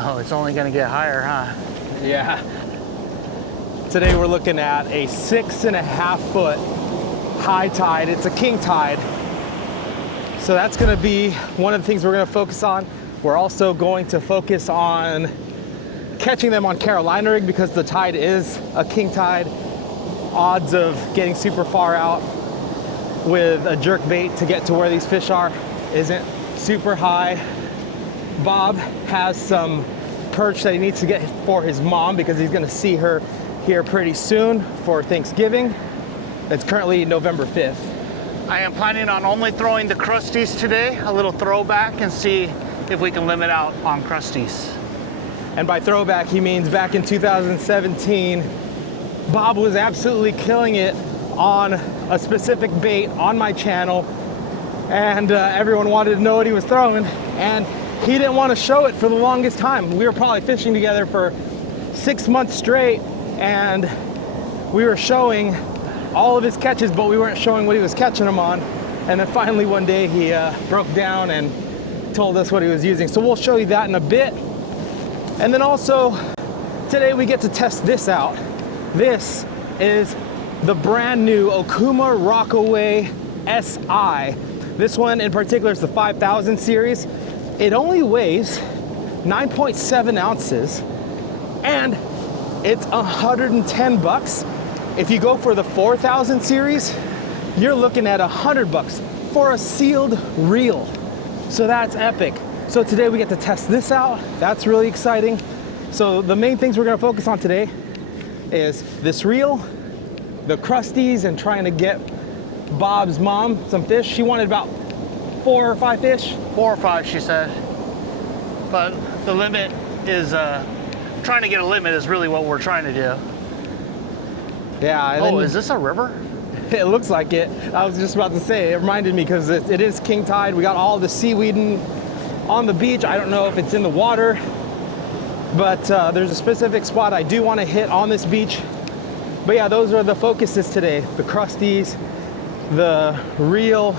Oh, it's only gonna get higher, huh? Yeah. Today we're looking at a 6.5 foot high tide. It's a king tide. So that's gonna be one of the things we're gonna focus on. We're also going to focus on catching them on Carolina rig because the tide is a king tide. Odds of getting super far out with a jerk bait to get to where these fish are isn't super high. Bob has some perch that he needs to get for his mom because he's gonna see her here pretty soon for Thanksgiving. It's currently November 5th. I am planning on only throwing the Crusteaz today, a little throwback, and see if we can limit out on Crusteaz. And by throwback, he means back in 2017, Bob was absolutely killing it on a specific bait on my channel, and everyone wanted to know what he was throwing, and he didn't want to show it for the longest time. We were probably fishing together for 6 months straight, and we were showing all of his catches, but we weren't showing what he was catching them on. And then finally one day he broke down and told us what he was using. So we'll show you that in a bit. And then also today we get to test this out. This is the brand new Okuma Rockaway SI. This one in particular is the 5000 series. It only weighs 9.7 ounces and it's 110 bucks. If you go for the 4000 series, you're looking at 100 bucks for a sealed reel. So that's epic. So today we get to test this out. That's really exciting. So the main things we're gonna focus on today is this reel, the Crusteaz, and trying to get Bob's mom some fish. She wanted about 4 or 5 fish. 4 or 5, she said. But the limit is, trying to get a limit is really what we're trying to do. Yeah. And oh, is this a river? It looks like it. I was just about to say, it reminded me because it is king tide. We got all the seaweeding on the beach. I don't know if it's in the water, but there's a specific spot I do want to hit on this beach. But yeah, those are the focuses today. The Crusteaz, the reel,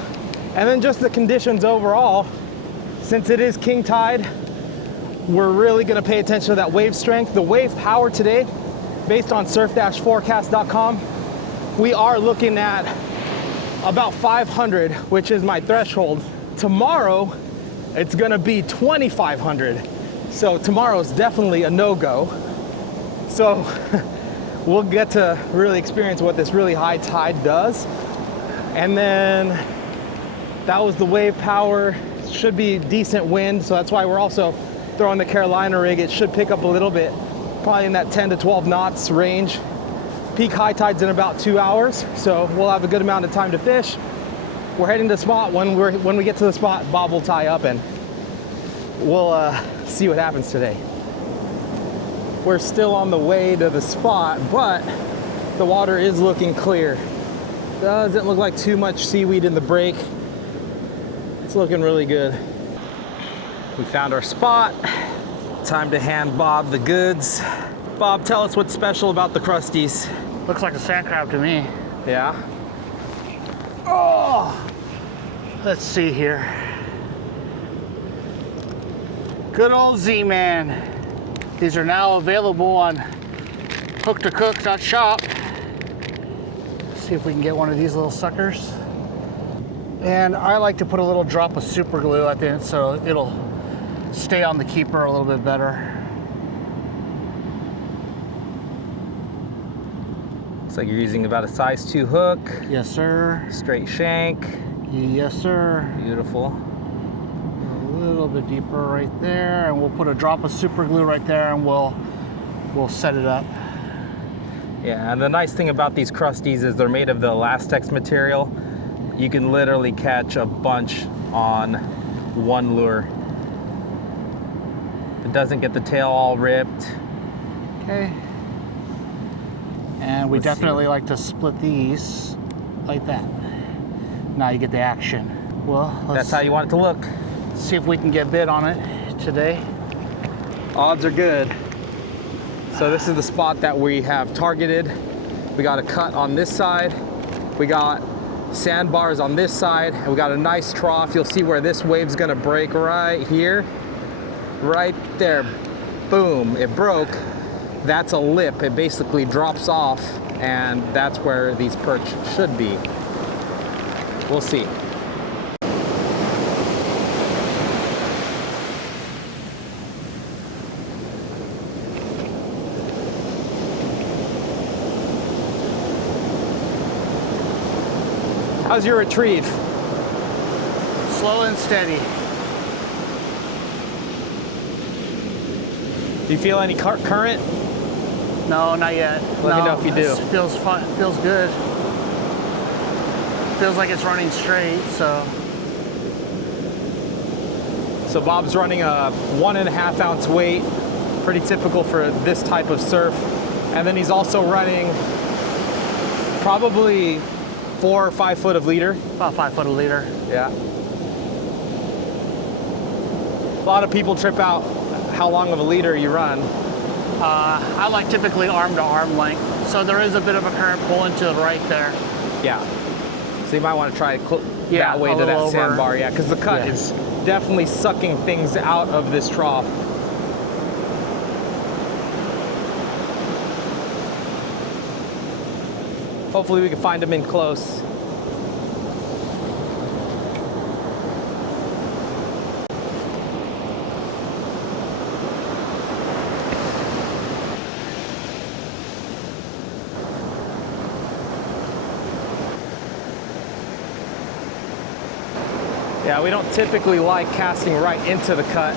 and then just the conditions overall. Since it is king tide, we're really gonna pay attention to that wave strength. The wave power today, based on surf-forecast.com, we are looking at about 500, which is my threshold. Tomorrow, it's gonna be 2,500. So tomorrow's definitely a no-go. So we'll get to really experience what this really high tide does. And then that was the wave power. Should be decent wind, so that's why we're also throwing the Carolina rig. It should pick up a little bit, probably in that 10 to 12 knots range. Peak high tide's in about 2 hours, so we'll have a good amount of time to fish. We're heading to the spot. When we get to the spot, Bob will tie up and we'll see what happens today. We're still on the way to the spot, but the water is looking clear. Doesn't look like too much seaweed in the break. It's looking really good. We found our spot. Time to hand Bob the goods. Bob, tell us what's special about the Crusteaz. Looks like a sand crab to me. Yeah. Oh, let's see here. Good old Z-Man. These are now available on hooktocook.shop. See if we can get one of these little suckers. And I like to put a little drop of super glue at the end so it'll stay on the keeper a little bit better. Looks like you're using about a size 2 hook. Yes, sir. Straight shank. Yes, sir. Beautiful. A little bit deeper right there, and we'll put a drop of super glue right there, and we'll set it up. Yeah, and the nice thing about these Crusteaz is they're made of the Elastex material. You can literally catch a bunch on one lure. It doesn't get the tail all ripped. Okay. And we definitely like to split these like that. Now you get the action. Well, that's how you want it to look. See if we can get bit on it today. Odds are good. So this is the spot that we have targeted. We got a cut on this side. We got sandbars on this side, and we got a nice trough. You'll see where this wave's gonna break right here, right there. boom, it broke. That's a lip. It basically drops off, and that's where these perch should be. We'll see. How's your retrieve? Slow and steady. Do you feel any current? No, not yet. Let me know if you do. It feels fun. Feels good. Feels like it's running straight. So Bob's running a 1.5 ounce weight, pretty typical for this type of surf. And then he's also running probably 4 or 5 foot of leader. about 5 foot a leader. Yeah. A lot of people trip out how long of a leader you run. I like typically arm to arm length. So there is a bit of a current pulling to the right there. Yeah. So you might want to try Yeah, that way a to that little over. sandbar. Yeah, because the cut Yeah. is definitely sucking things out of this trough. Hopefully we can find them in close. Yeah, we don't typically like casting right into the cut.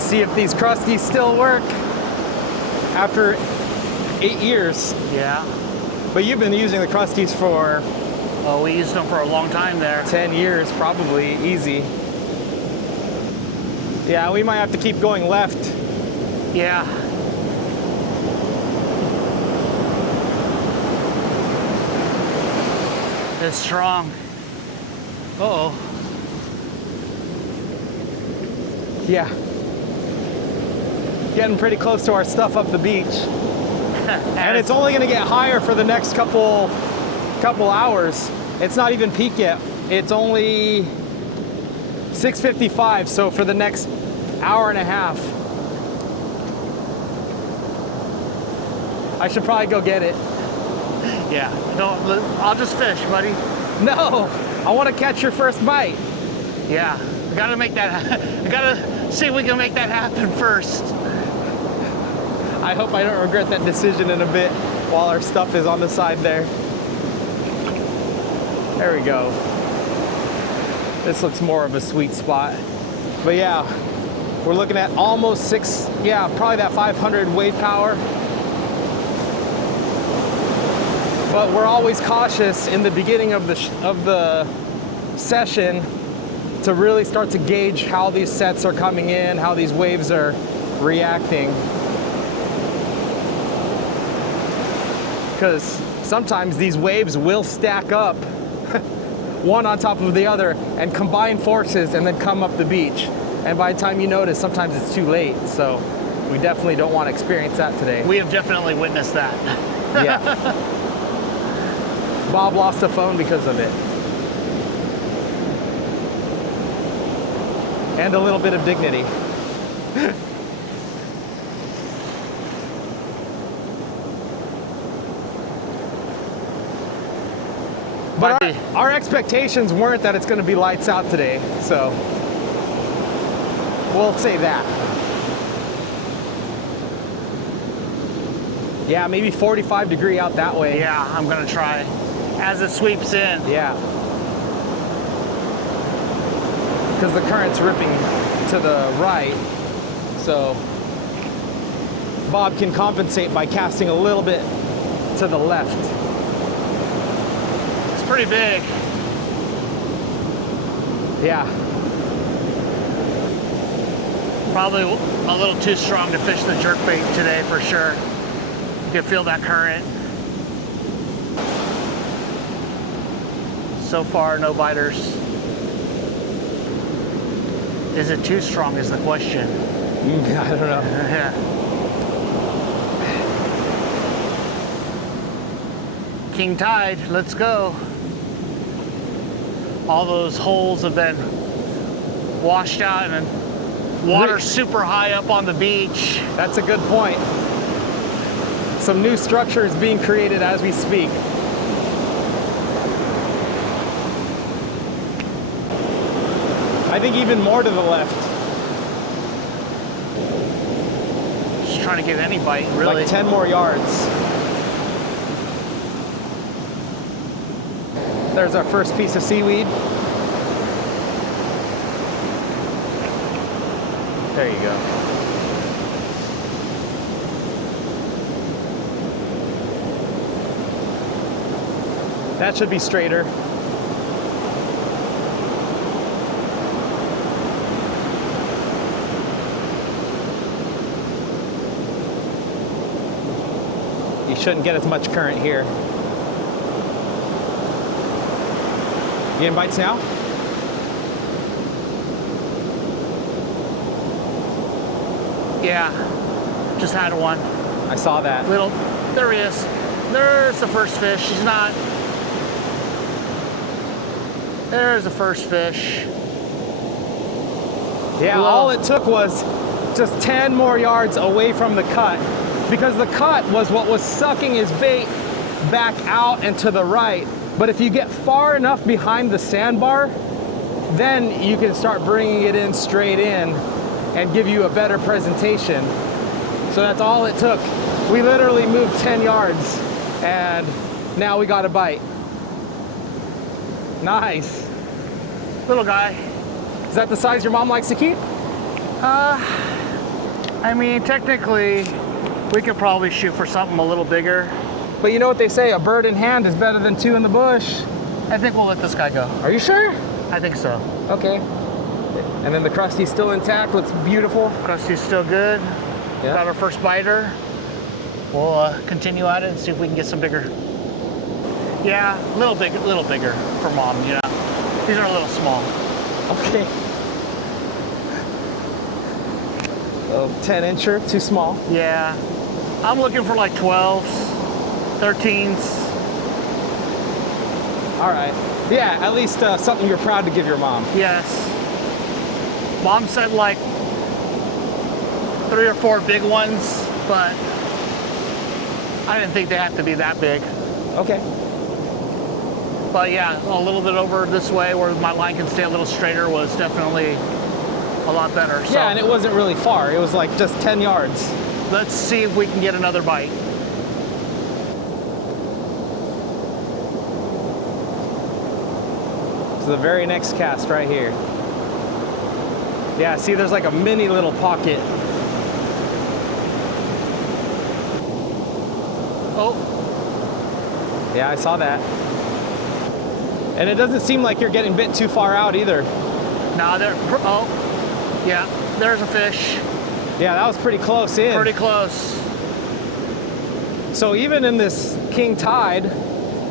See if these Crusteaz still work after 8 years. Yeah. But you've been using the Crusteaz for Well, we used them for a long time there. 10 years, probably, easy. Yeah, we might have to keep going left. Yeah. It's strong. Uh-oh. Yeah. Getting pretty close to our stuff up the beach. And it's only gonna get higher for the next couple hours. It's not even peak yet. It's only 6:55, so for the next hour and a half. I should probably go get it. Yeah. I'll just fish, buddy. No, I want to catch your first bite. Yeah. We gotta make that. We gotta see if we can make that happen first. I hope I don't regret that decision in a bit while our stuff is on the side there. There we go. This looks more of a sweet spot. But yeah, we're looking at almost probably that 500 wave power. But we're always cautious in the beginning of the session to really start to gauge how these sets are coming in, how these waves are reacting. Because sometimes these waves will stack up one on top of the other and combine forces and then come up the beach. And by the time you notice, sometimes it's too late. So we definitely don't want to experience that today. We have definitely witnessed that. Yeah. Bob lost a phone because of it. And a little bit of dignity. But our expectations weren't that it's going to be lights out today, so we'll say that. Yeah, maybe 45 degree out that way. Yeah, I'm gonna try. As it sweeps in. Yeah. Because the current's ripping to the right, so Bob can compensate by casting a little bit to the left. It's pretty big. Yeah. Probably a little too strong to fish the jerkbait today for sure. You can feel that current. So far, no biters. Is it too strong is the question. I don't know. Yeah. King tide, let's go. All those holes have been washed out and then water super high up on the beach. That's a good point. Some new structure is being created as we speak. I think even more to the left. Just trying to get any bite, really. Like 10 more yards. There's our first piece of seaweed. There you go. That should be straighter. You shouldn't get as much current here. You getting bites now? Yeah, just had one. I saw that. Little, there he is. There's the first fish. He's not. There's the first fish. Yeah, Whoa. all it took was just 10 more yards away from the cut, because the cut was what was sucking his bait back out and to the right. But if you get far enough behind the sandbar, then you can start bringing it in straight in and give you a better presentation. So that's all it took. We literally moved 10 yards and now we got a bite. Nice. Little guy. Is that the size your mom likes to keep? I mean, technically, we could probably shoot for something a little bigger. But you know what they say, a bird in hand is better than two in the bush. I think we'll let this guy go. Are you sure? I think so. Okay. And then the Crusteaz still intact, looks beautiful. Crusty's still good. Yeah. Got our first biter. We'll continue at it and see if we can get some bigger. Yeah, a little bigger for mom, you know. These are a little small. Okay. Oh, 10-incher, too small. Yeah. I'm looking for like 12s, 13s. All right. Yeah, at least something you're proud to give your mom. Yes. Mom said like 3 or 4 big ones, but I didn't think they have to be that big. Okay. But yeah, a little bit over this way where my line can stay a little straighter was definitely a lot better. So Yeah, and it wasn't really far. It was like just 10 yards. let's see if we can get another bite. So the very next cast right here. Yeah, see, there's like a mini little pocket. Oh, Yeah, I saw that. And it doesn't seem like you're getting bit too far out either. now there. Oh, yeah, there's a fish. Yeah, that was pretty close in. Pretty close. So even in this king tide,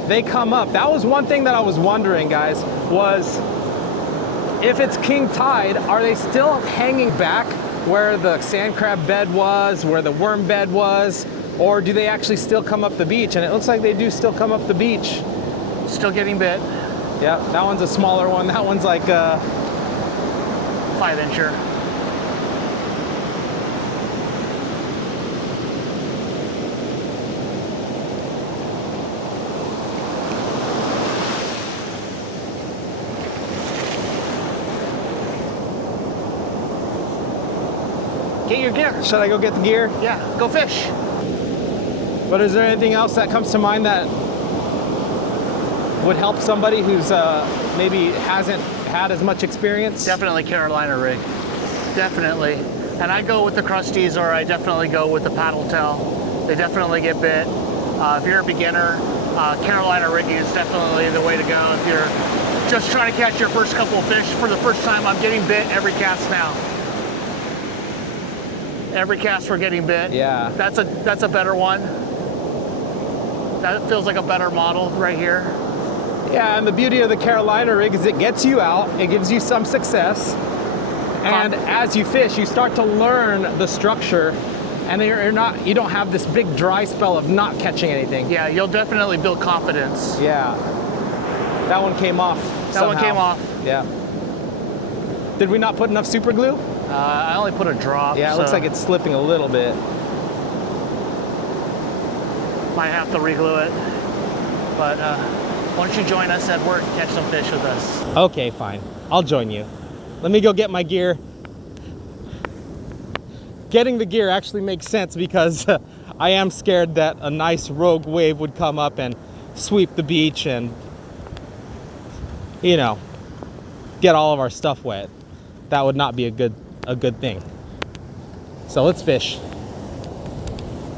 they come up. That was one thing that I was wondering, guys, was if it's king tide, are they still hanging back where the sand crab bed was, where the worm bed was, or do they actually still come up the beach? And it looks like they do still come up the beach. Still getting bit. Yeah, that one's a smaller one. That one's like 5-incher. Get your gear. Should I go get the gear? Yeah, go fish. But is there anything else that comes to mind that would help somebody who's maybe hasn't had as much experience? Definitely Carolina rig. Definitely. And I go with the Crusteaz, or I definitely go with the paddle tail. They definitely get bit. If you're a beginner, Carolina rigging is definitely the way to go. If you're just trying to catch your first couple of fish for the first time, I'm getting bit every cast now. Every cast we're getting bit. Yeah. That's a better one. That feels like a better model right here. Yeah, and the beauty of the Carolina rig is it gets you out, it gives you some success, and as you fish, you start to learn the structure, and you don't have this big dry spell of not catching anything. Yeah, you'll definitely build confidence. Yeah. That one came off. That one came off. Yeah. Did we not put enough super glue? I only put a drop. Yeah, it looks like it's slipping a little bit. Might have to reglue it. But why don't you join us at work and catch some fish with us? Okay, fine. I'll join you. Let me go get my gear. Getting the gear actually makes sense because I am scared that a nice rogue wave would come up and sweep the beach and, you know, get all of our stuff wet. That would not be a good thing. So let's fish.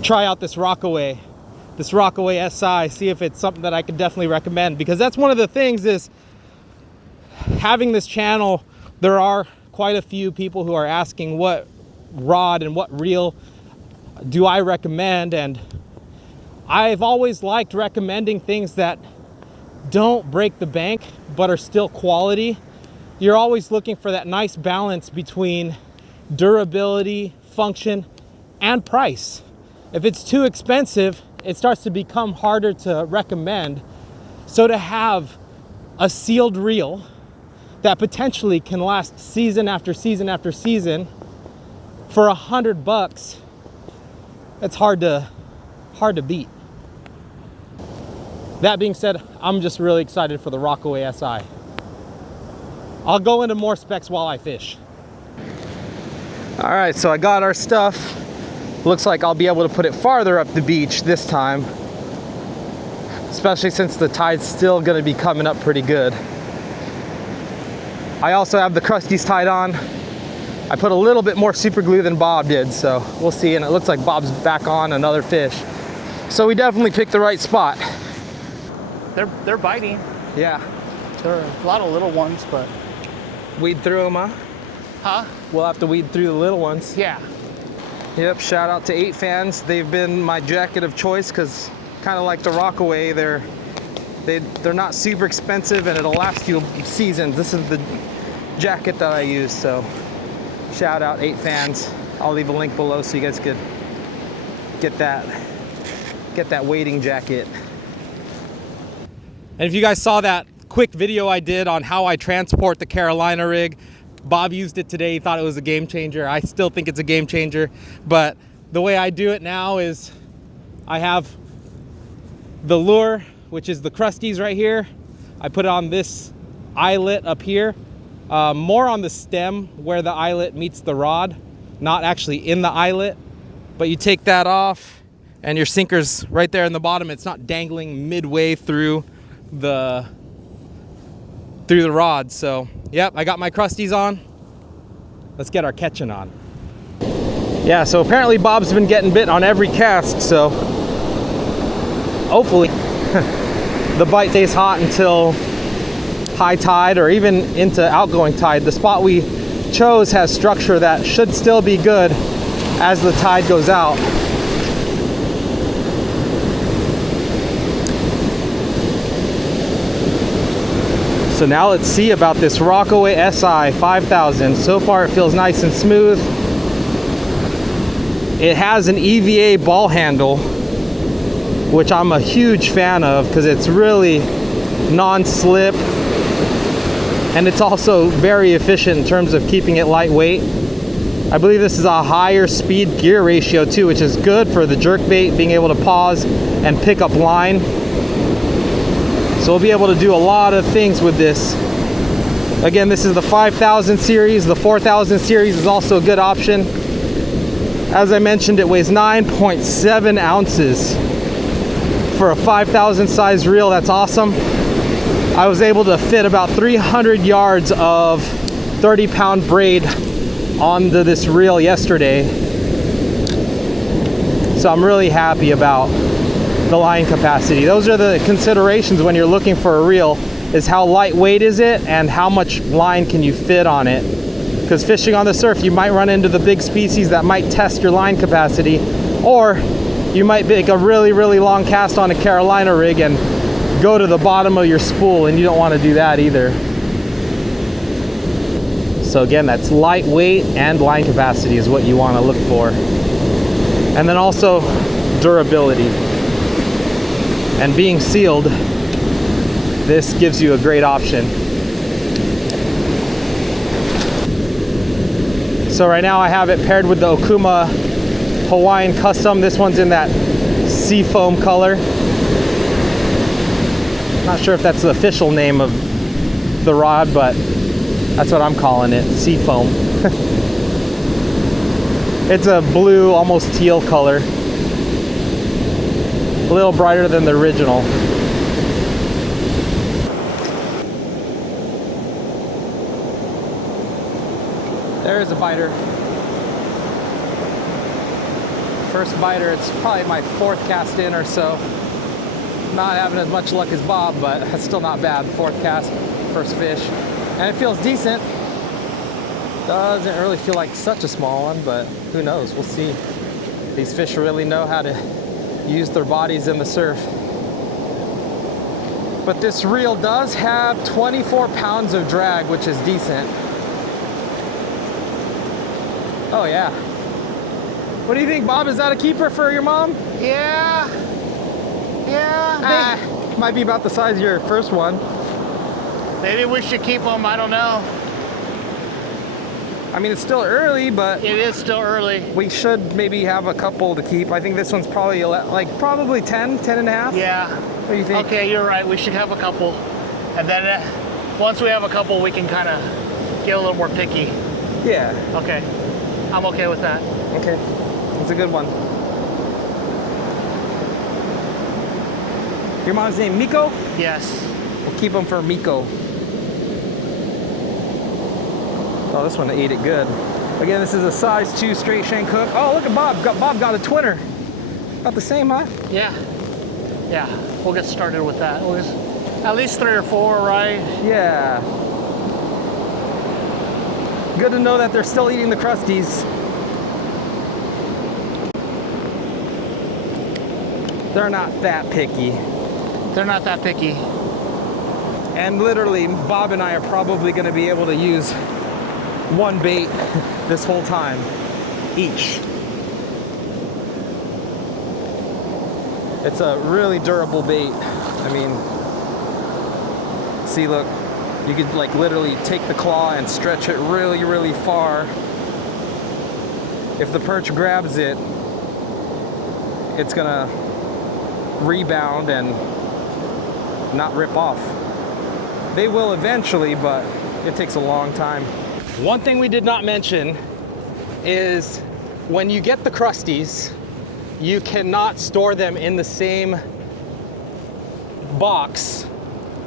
Try out this Rockaway SI, see if it's something that I could definitely recommend, because that's one of the things is having this channel, there are quite a few people who are asking what rod and what reel do I recommend, and I've always liked recommending things that don't break the bank but are still quality. You're always looking for that nice balance between durability, function, and price. If it's too expensive, it starts to become harder to recommend. So to have a sealed reel that potentially can last season after season after season for $100, it's hard to beat. That being said, I'm just really excited for the Rockaway SI. I'll go into more specs while I fish. All right, so I got our stuff. Looks like I'll be able to put it farther up the beach this time, especially since the tide's still gonna be coming up pretty good. I also have the Crusteaz tied on. I put a little bit more super glue than Bob did, so we'll see. And it looks like Bob's back on another fish. So we definitely picked the right spot. They're biting. Yeah. There are a lot of little ones, but Weed through them, huh? huh? We'll have to weed through the little ones. Yeah. Yep, shout out to 8 fans. They've been my jacket of choice because kind of like the Rockaway, they're not super expensive and it'll last you seasons. This is the jacket that I use, so shout out 8 fans. I'll leave a link below so you guys could get that wading jacket. And if you guys saw that quick video I did on how I transport the Carolina rig, Bob used it today. He thought it was a game changer. I still think it's a game changer, but the way I do it now is I have the lure, which is the Crusteaz right here. I put it on this eyelet up here, more on the stem where the eyelet meets the rod, not actually in the eyelet, but you take that off and your sinker's right there in the bottom. It's not dangling midway through the rod. So yep, I got my Crusteaz on. Let's get our catching on. Yeah, so apparently Bob's been getting bit on every cast, so hopefully the bite stays hot until high tide or even into outgoing tide. The spot we chose has structure that should still be good as the tide goes out. So now let's see about this Rockaway SI 5000. So far it feels nice and smooth. It has an EVA ball handle, which I'm a huge fan of because it's really non-slip and it's also very efficient in terms of keeping it lightweight. I believe this is a higher speed gear ratio too, which is good for the jerkbait, being able to pause and pick up line. So we'll be able to do a lot of things with this. Again, this is the 5000 series. The 4000 series is also a good option. As I mentioned, it weighs 9.7 ounces. For a 5000 size reel, that's awesome. I was able to fit about 300 yards of 30-pound braid onto this reel yesterday. So I'm really happy about the line capacity. Those are the considerations when you're looking for a reel, is how lightweight is it and how much line can you fit on it. Because fishing on the surf, you might run into the big species that might test your line capacity, or you might make a really, really long cast on a Carolina rig and go to the bottom of your spool, and you don't want to do that either. So again, that's lightweight and line capacity is what you want to look for. And then also durability. And being sealed, this gives you a great option. So right now I have it paired with the Okuma Hawaiian Custom. This one's in that seafoam color. Not sure if that's the official name of the rod, but that's what I'm calling it, seafoam. It's a blue, almost teal color. A little brighter than the original. There is a biter. First biter, it's probably my 4th cast in or so. Not having as much luck as Bob, but it's still not bad. 4th cast, first fish. And it feels decent. Doesn't really feel like such a small one, but who knows, we'll see. These fish really know how to use their bodies in the surf. But this reel does have 24 pounds of drag, which is decent. Oh yeah. What do you think, Bob? Is that a keeper for your mom? Yeah. Yeah. Might be about the size of your first one. Maybe we should keep them. I don't know. I mean, it's still early, but It is still early. we should maybe have a couple to keep. I think this one's probably probably 10 and a half. Yeah. What do you think? Okay, you're right. We should have a couple. And then once we have a couple, we can kind of get a little more picky. Yeah. Okay. I'm okay with that. Okay. It's a good one. Your mom's name Miko? Yes. We'll keep them for Miko. Oh, this one ate it good. Again, this is a size 2 straight shank hook. Oh, look at Bob. Bob got a twinner. About the same, huh? Yeah. Yeah. We'll get started with that. We'll just, at least 3 or 4, right? Yeah. Good to know that they're still eating the Crusteaz. They're not that picky. They're not that picky. And literally, Bob and I are probably going to be able to use one bait this whole time, each. It's a really durable bait. I mean, see, look, you could like literally take the claw and stretch it really, really far. If the perch grabs it, it's gonna rebound and not rip off. They will eventually, but it takes a long time. One thing we did not mention is when you get the Crusteaz, you cannot store them in the same box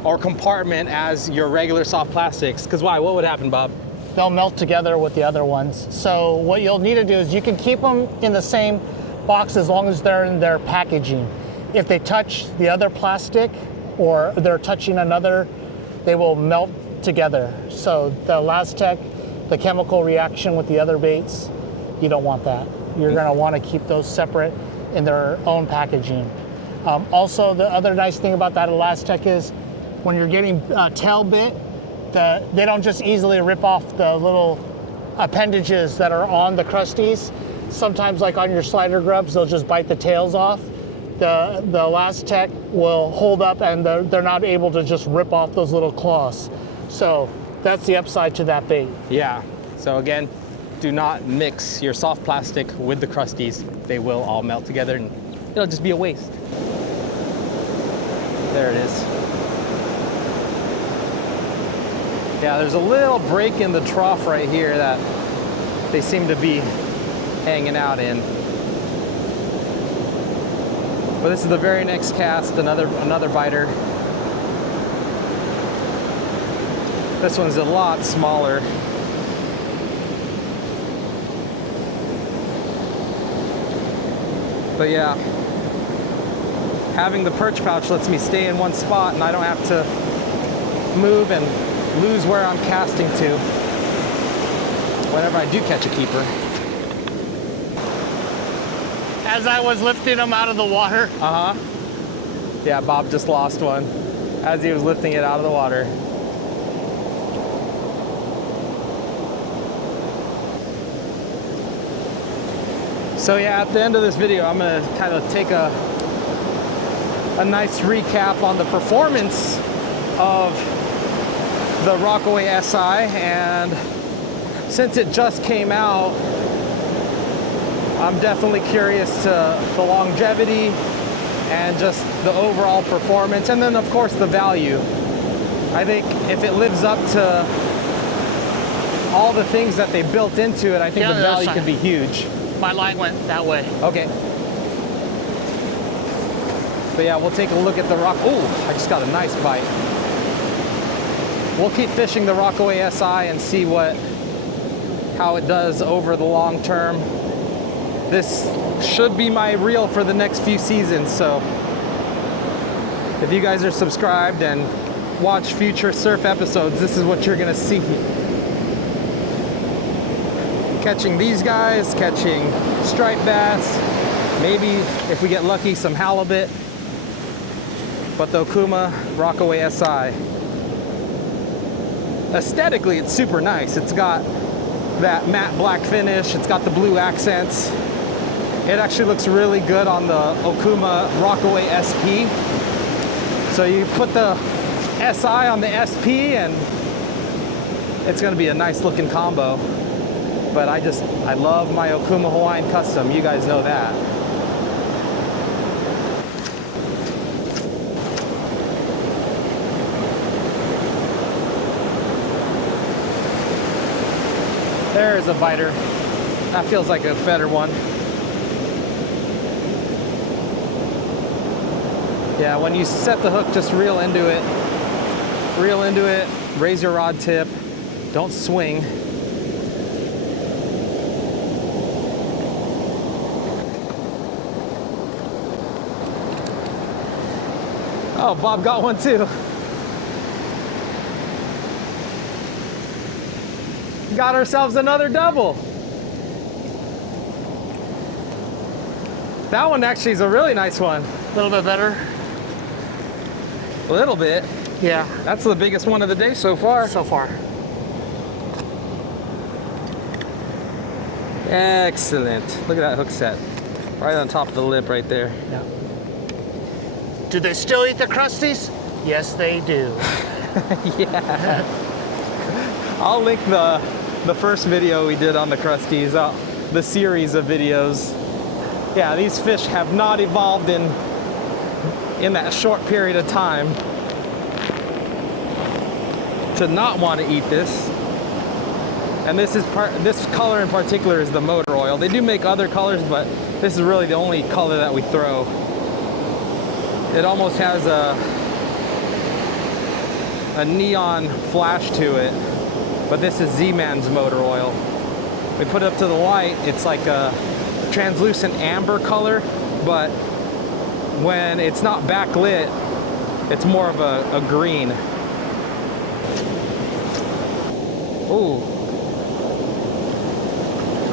or compartment as your regular soft plastics. Because why? What would happen, Bob? They'll melt together with the other ones. So what you'll need to do is you can keep them in the same box as long as they're in their packaging. If they touch the other plastic or they're touching another, they will melt together. So the Elastec, the chemical reaction with the other baits, you don't want that. You're gonna wanna keep those separate in their own packaging. Also, the other nice thing about that Elastec is when you're getting tail bit, they don't just easily rip off the little appendages that are on the Crusteaz. Sometimes, like on your slider grubs, they'll just bite the tails off. The Elastec will hold up and they're not able to just rip off those little claws. So that's the upside to that bait. Yeah, so again, do not mix your soft plastic with the Crusteaz. They will all melt together and it'll just be a waste. There it is. Yeah, there's a little break in the trough right here that they seem to be hanging out in. But this is the very next cast, another biter. This one's a lot smaller. But yeah, having the perch pouch lets me stay in one spot and I don't have to move and lose where I'm casting to whenever I do catch a keeper. As I was lifting them out of the water. Uh-huh. Yeah, Bob just lost one as he was lifting it out of the water. So yeah, at the end of this video, I'm gonna kind of take a nice recap on the performance of the Rockaway SI and since it just came out, I'm definitely curious to the longevity and just the overall performance, and then of course the value. I think if it lives up to all the things that they built into it, I think the value could be huge. My line went that way. Okay. But yeah, we'll take a look at the rock. Oh, I just got a nice bite. We'll keep fishing the Rockaway SI and see how it does over the long term. This should be my reel for the next few seasons, so if you guys are subscribed and watch future surf episodes, this is what you're gonna see. Catching these guys, catching striped bass, maybe if we get lucky, some halibut. But the Okuma Rockaway SI, aesthetically it's super nice. It's got that matte black finish, it's got the blue accents. It actually looks really good on the Okuma Rockaway SP. So you put the SI on the SP and it's gonna be a nice looking combo. But I love my Okuma Hawaiian Custom, you guys know that. There's a biter. That feels like a better one. Yeah, when you set the hook, just reel into it. Reel into it, raise your rod tip, don't swing. Oh, Bob got one too. Got ourselves another double. That one actually is a really nice one. A little bit better. A little bit. Yeah. That's the biggest one of the day so far. So far. Excellent. Look at that hook set. Right on top of the lip right there. Yeah. Do they still eat the Crusteaz? Yes, they do. Yeah. I'll link the first video we did on the Crusteaz, the series of videos. Yeah, these fish have not evolved in that short period of time to not want to eat this. And this color in particular is the motor oil. They do make other colors, but this is really the only color that we throw. It almost has a neon flash to it, but this is Z-Man's motor oil. We put it up to the light, it's like a translucent amber color, but when it's not backlit, it's more of a green. Ooh.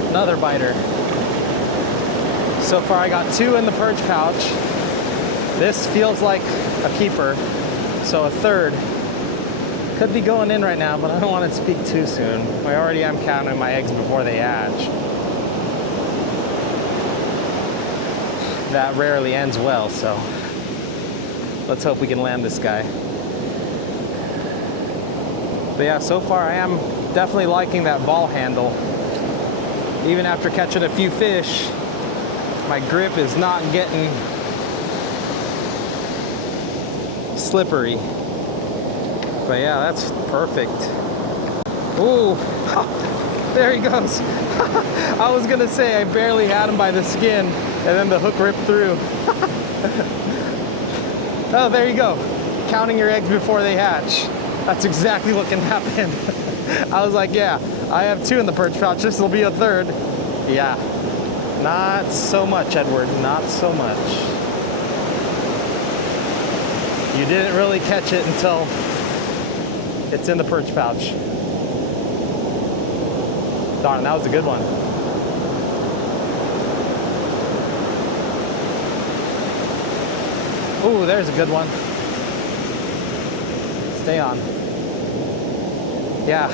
Another biter. So far I got 2 in the perch pouch. This feels like a keeper, so a third. Could be going in right now, but I don't want to speak too soon. I already am counting my eggs before they hatch. That rarely ends well, so let's hope we can land this guy. But yeah, so far I am definitely liking that ball handle. Even after catching a few fish, my grip is not getting slippery. But yeah, that's perfect. Ooh, there he goes. I was gonna say I barely had him by the skin and then the hook ripped through. Oh, there you go. Counting your eggs before they hatch. That's exactly what can happen. I was like, yeah, I have 2 in the perch pouch. This will be a third. Yeah, not so much, Edward, not so much. You didn't really catch it until it's in the perch pouch. Darn, that was a good one. Ooh, there's a good one. Stay on. Yeah,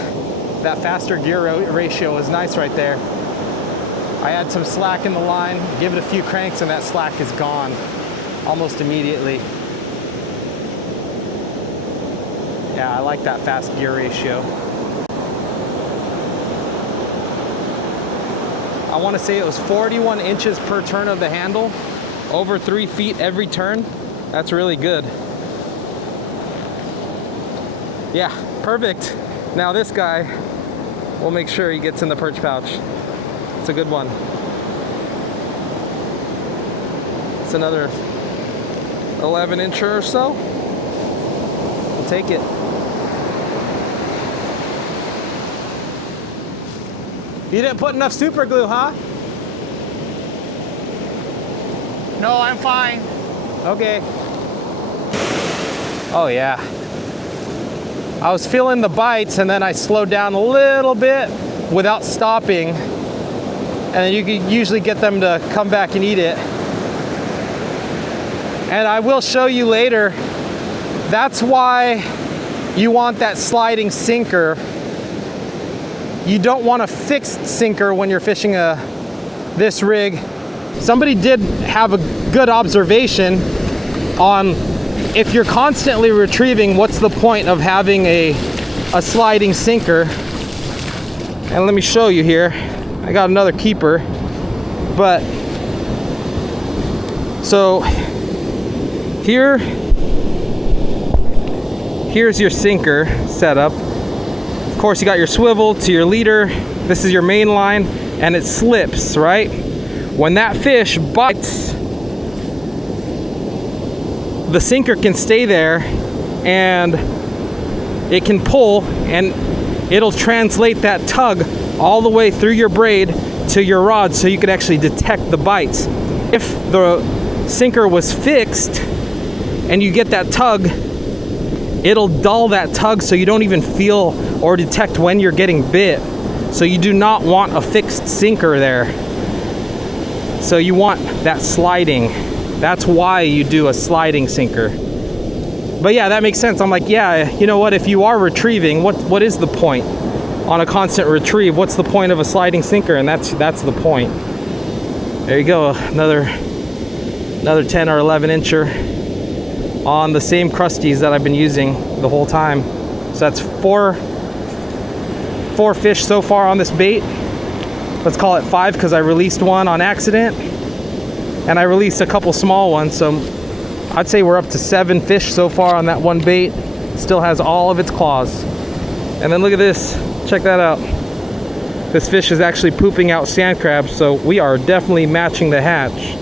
that faster gear ratio is nice right there. I had some slack in the line, give it a few cranks and that slack is gone almost immediately. Yeah, I like that fast gear ratio. I want to say it was 41 inches per turn of the handle, over 3 feet every turn. That's really good. Yeah, perfect. Now this guy, we'll make sure he gets in the perch pouch. It's a good one. It's another 11 incher or so. We'll take it. You didn't put enough super glue, huh? No, I'm fine. Okay. Oh yeah. I was feeling the bites and then I slowed down a little bit without stopping. And then you can usually get them to come back and eat it. And I will show you later, that's why you want that sliding sinker. You don't want a fixed sinker when you're fishing this rig. Somebody did have a good observation on if you're constantly retrieving, what's the point of having a sliding sinker? And let me show you here. I got another keeper, but so here's your sinker setup. Of course, you got your swivel to your leader. This is your main line, and it slips, right? When that fish bites, the sinker can stay there and it can pull, and it'll translate that tug all the way through your braid to your rod so you can actually detect the bites. If the sinker was fixed and you get that tug, it'll dull that tug so you don't even feel or detect when you're getting bit. So you do not want a fixed sinker there. So you want that sliding. That's why you do a sliding sinker. But yeah, that makes sense. I'm like, yeah, you know what? If you are retrieving, what is the point? On a constant retrieve, what's the point of a sliding sinker? And that's the point. There you go, another 10 or 11 incher on the same Crusteaz that I've been using the whole time. So that's four fish so far on this bait. Let's call it 5 because I released one on accident and I released a couple small ones, so I'd say we're up to 7 fish so far on that one bait. Still has all of its claws. And then look at this, check that out. This fish is actually pooping out sand crabs, so we are definitely matching the hatch.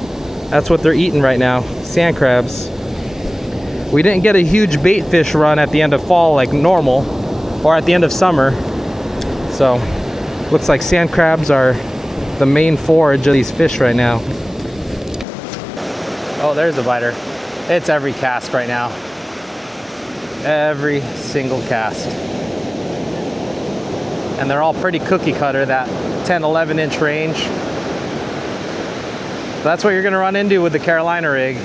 That's what they're eating right now, sand crabs. We didn't get a huge bait fish run at the end of fall like normal, or at the end of summer. So, looks like sand crabs are the main forage of these fish right now. Oh, there's a biter. It's every cast right now. Every single cast. And they're all pretty cookie cutter, that 10, 11 inch range. That's what you're gonna run into with the Carolina rig.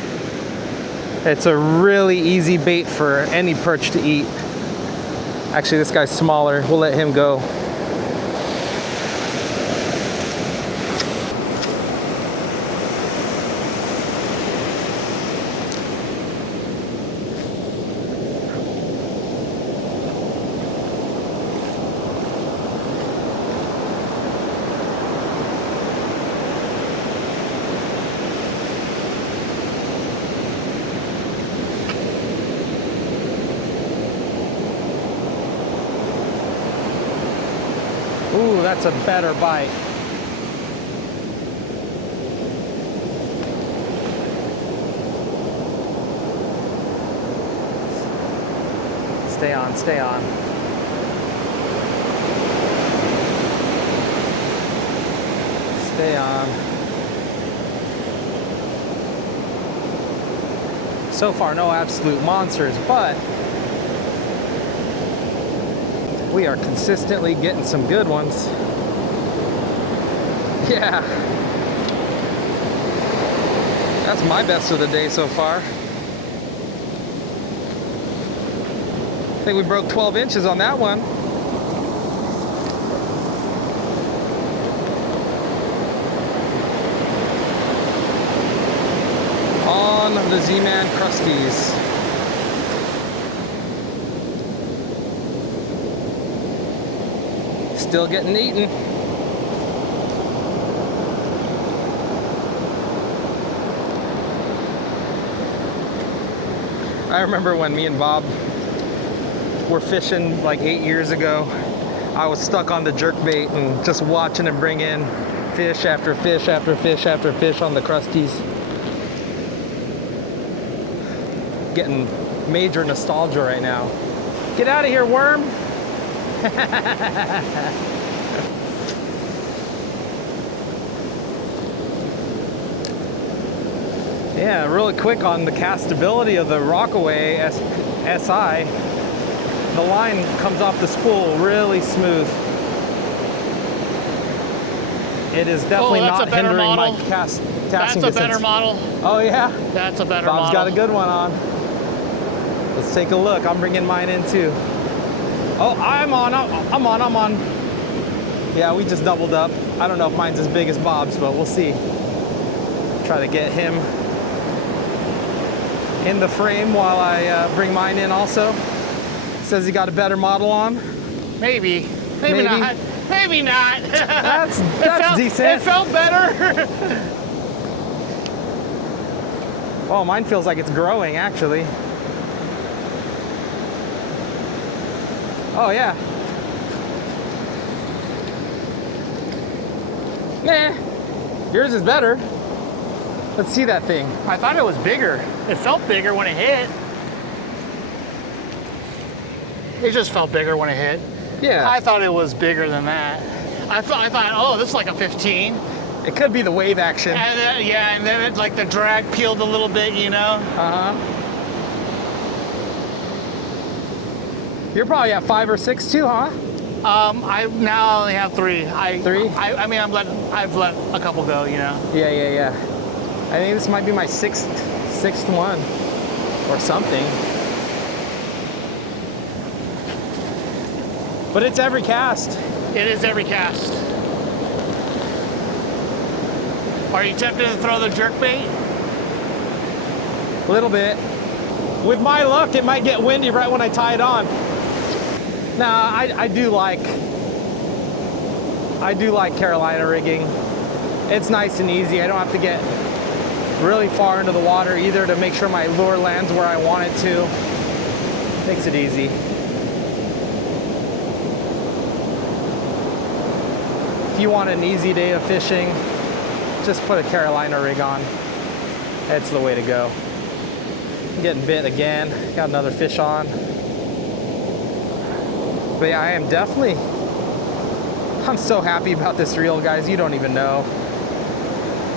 It's a really easy bait for any perch to eat. Actually, this guy's smaller. We'll let him go. Ooh, that's a better bite. Stay on, stay on. Stay on. So far, no absolute monsters, but we are consistently getting some good ones. Yeah. That's my best of the day so far. I think we broke 12 inches on that one. On the Z-Man Crusteaz. Still getting eaten. I remember when me and Bob were fishing like 8 years ago. I was stuck on the jerkbait and just watching him bring in fish after fish after fish after fish on the Crusteaz. Getting major nostalgia right now. Get out of here, worm! Yeah, really quick on the castability of the Rockaway SI. The line comes off the spool really smooth. It is definitely not hindering my casting distance. That's a better model. Oh yeah? That's a better model. Bob's got a good one on. Let's take a look. I'm bringing mine in too. Oh, I'm on. Yeah, we just doubled up. I don't know if mine's as big as Bob's, but we'll see. Try to get him in the frame while I bring mine in also. Says he got a better model on. Maybe not. Maybe not. That's decent. It felt better. Oh, mine feels like it's growing actually. Oh yeah. Nah, yours is better. Let's see that thing. I thought it was bigger. It felt bigger when it hit. It just felt bigger when it hit. Yeah. I thought it was bigger than that. I thought, oh, this is like a 15. It could be the wave action. And then, yeah, and then it, like the drag peeled a little bit, you know? Uh-huh. You're probably at 5 or 6 too, huh? I now only have 3. 3? I mean, I've let a couple go, you know? Yeah. I think this might be my sixth one or something. But it's every cast. It is every cast. Are you tempted to throw the jerkbait? A little bit. With my luck, it might get windy right when I tie it on. Nah, I do like Carolina rigging. It's nice and easy. I don't have to get really far into the water either to make sure my lure lands where I want it to. Makes it easy. If you want an easy day of fishing, just put a Carolina rig on. That's the way to go. I'm getting bit again. Got another fish on. But yeah, I am definitely, I'm so happy about this reel, guys. You don't even know.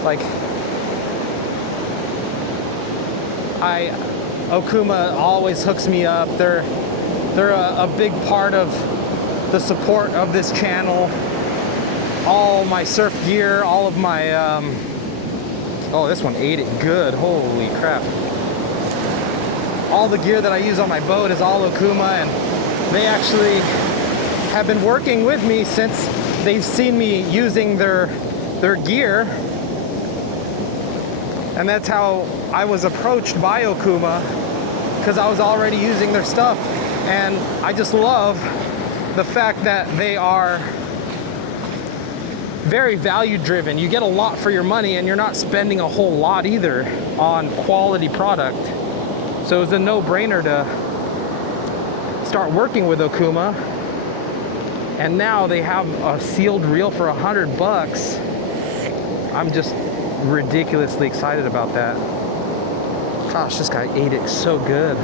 Like, Okuma always hooks me up. They're a big part of the support of this channel. All my surf gear, all of my, oh, this one ate it good. Holy crap. All the gear that I use on my boat is all Okuma, and they actually have been working with me since they've seen me using their gear. And that's how I was approached by Okuma, because I was already using their stuff. And I just love the fact that they are very value driven. You get a lot for your money and you're not spending a whole lot either on quality product. So it's a no-brainer to start working with Okuma. And now they have a sealed reel for $100. I'm just ridiculously excited about that. Gosh, this guy ate it so good.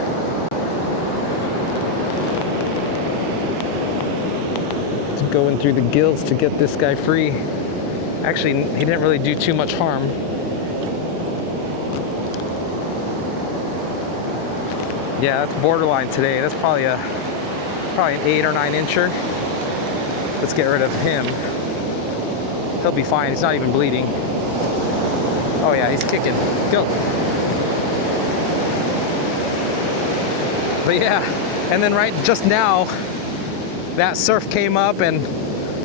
It's going through the gills to get this guy free. Actually, he didn't really do too much harm. Yeah, that's borderline today. That's probably an 8 or 9 incher. Let's get rid of him. He'll be fine. He's not even bleeding. Oh yeah, he's kicking. Go. But yeah, and then right just now, that surf came up and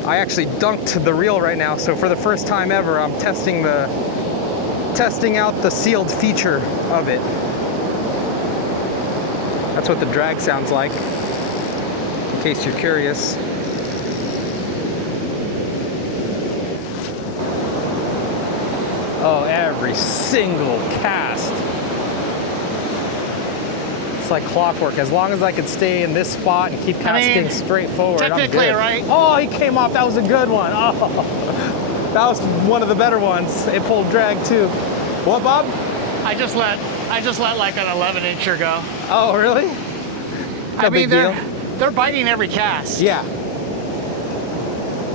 I actually dunked the reel right now. So for the first time ever, I'm testing out the sealed feature of it. That's what the drag sounds like, in case you're curious. Oh, every single cast. works like clockwork. As long as I could stay in this spot and keep casting straight forward, I'm technically, good. right? Oh, he came off. That was a good one. Oh, that was one of the better ones. It pulled drag too. What, Bob? I just let like an 11-incher go. Oh, really? I mean, they're biting every cast. Yeah.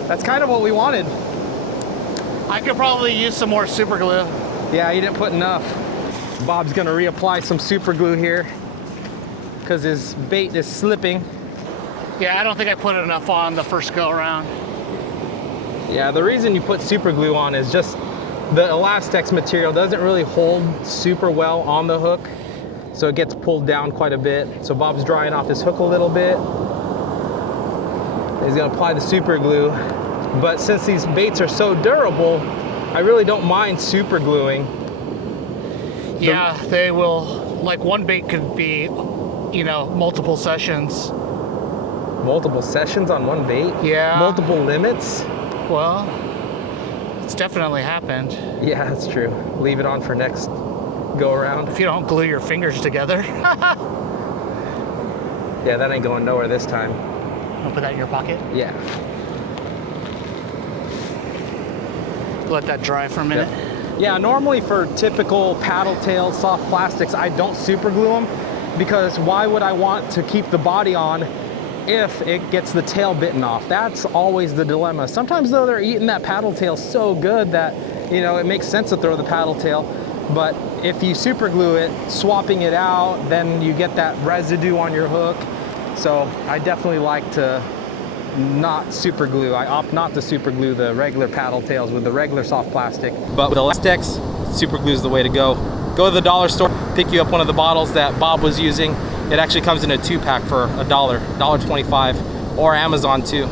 That's kind of what we wanted. I could probably use some more super glue. Yeah, you didn't put enough. Bob's gonna reapply some super glue here because his bait is slipping. Yeah, I don't think I put enough on the first go around. Yeah, the reason you put super glue on is just the Elastex material doesn't really hold super well on the hook, so it gets pulled down quite a bit. So Bob's drying off his hook a little bit. He's gonna apply the super glue, but since these baits are so durable, I really don't mind super gluing. Yeah, they will, like one bait could be, you know, multiple sessions. Multiple sessions on one bait? Yeah. Multiple limits? Well, it's definitely happened. Yeah, that's true. Leave it on for next go around. If you don't glue your fingers together. Yeah, that ain't going nowhere this time. I'll put that in your pocket. Yeah. Let that dry for a minute. Yep. Yeah, normally for typical paddle tail soft plastics, I don't super glue them because why would I want to keep the body on if it gets the tail bitten off? That's always the dilemma. Sometimes though, they're eating that paddle tail so good that, you know, it makes sense to throw the paddle tail. But if you super glue it, swapping it out, then you get that residue on your hook. So I definitely like to not super glue. I opt not to super glue the regular paddle tails with the regular soft plastic. But with Elastex, super glue is the way to go. Go to the dollar store, pick you up one of the bottles that Bob was using. It actually comes in a 2-pack for $1.25, or Amazon too.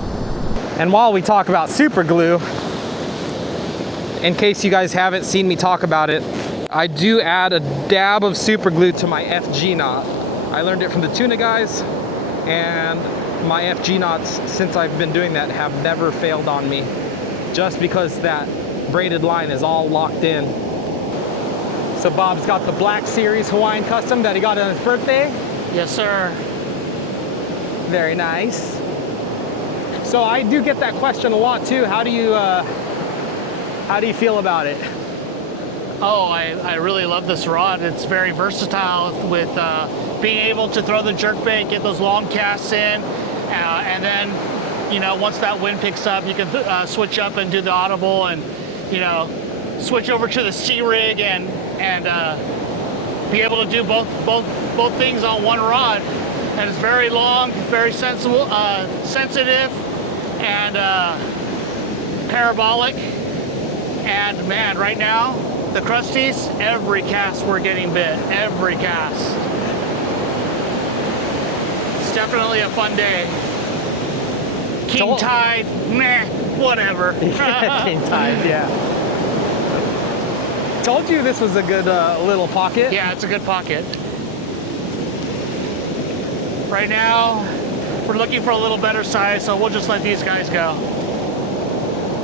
And while we talk about super glue, in case you guys haven't seen me talk about it, I do add a dab of super glue to my FG knot. I learned it from the tuna guys, and my FG knots, since I've been doing that, have never failed on me, just because that braided line is all locked in. So Bob's got the Black Series Hawaiian Custom that he got on his birthday. Yes, sir. Very nice. So I do get that question a lot too. How do you feel about it? Oh, I really love this rod. It's very versatile with being able to throw the jerkbait, get those long casts in, and then, you know, once that wind picks up, you can switch up and do the audible, and, you know, switch over to the C-rig and be able to do both things on one rod. And it's very long, very sensitive, and parabolic. And man, right now, the Crusteaz, every cast we're getting bit, every cast. It's definitely a fun day. King tide, meh, whatever. King tide, yeah. Told you this was a good little pocket. Yeah, it's a good pocket. Right now, we're looking for a little better size, so we'll just let these guys go.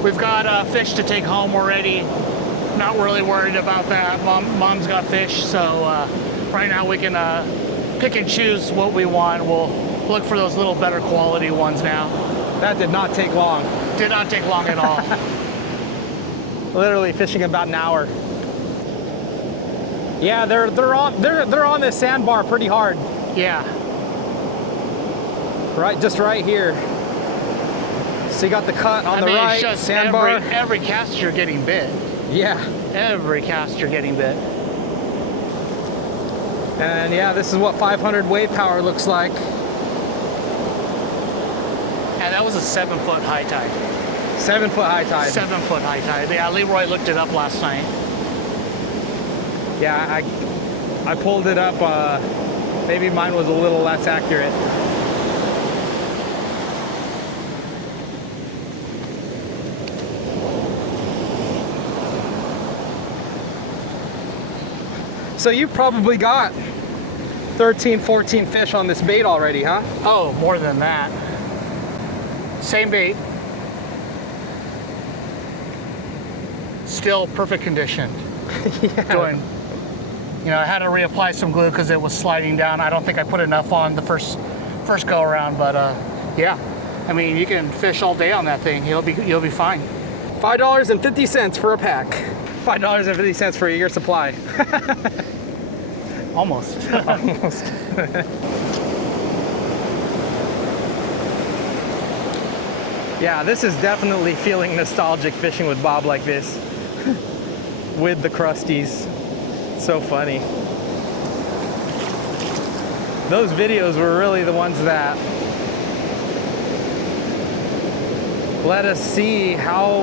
We've got fish to take home already. Not really worried about that. Mom's got fish, so right now we can pick and choose what we want. We'll look for those little better quality ones now. That did not take long. Did not take long at all. Literally fishing about an hour. Yeah, they're on this sandbar pretty hard. Yeah. Right, just right here. So you got the cut on the right, it's just sandbar. every cast you're getting bit. Yeah. Every cast you're getting bit. And yeah, this is what 500 wave power looks like. And that was a 7-foot high tide. 7-foot high tide. 7-foot high tide. Yeah, Leroy looked it up last night. Yeah, I pulled it up. Maybe mine was a little less accurate. So you've probably got 13, 14 fish on this bait already, huh? Oh, more than that. Same bait. Still perfect condition. Yeah. You know, I had to reapply some glue because it was sliding down. I don't think I put enough on the first go around, but yeah. I mean, you can fish all day on that thing. You'll be fine. $5.50 for a pack. $5.50 for a year supply. Almost. Almost. Yeah, this is definitely feeling nostalgic fishing with Bob like this. With the Crusteaz. So funny. Those videos were really the ones that let us see how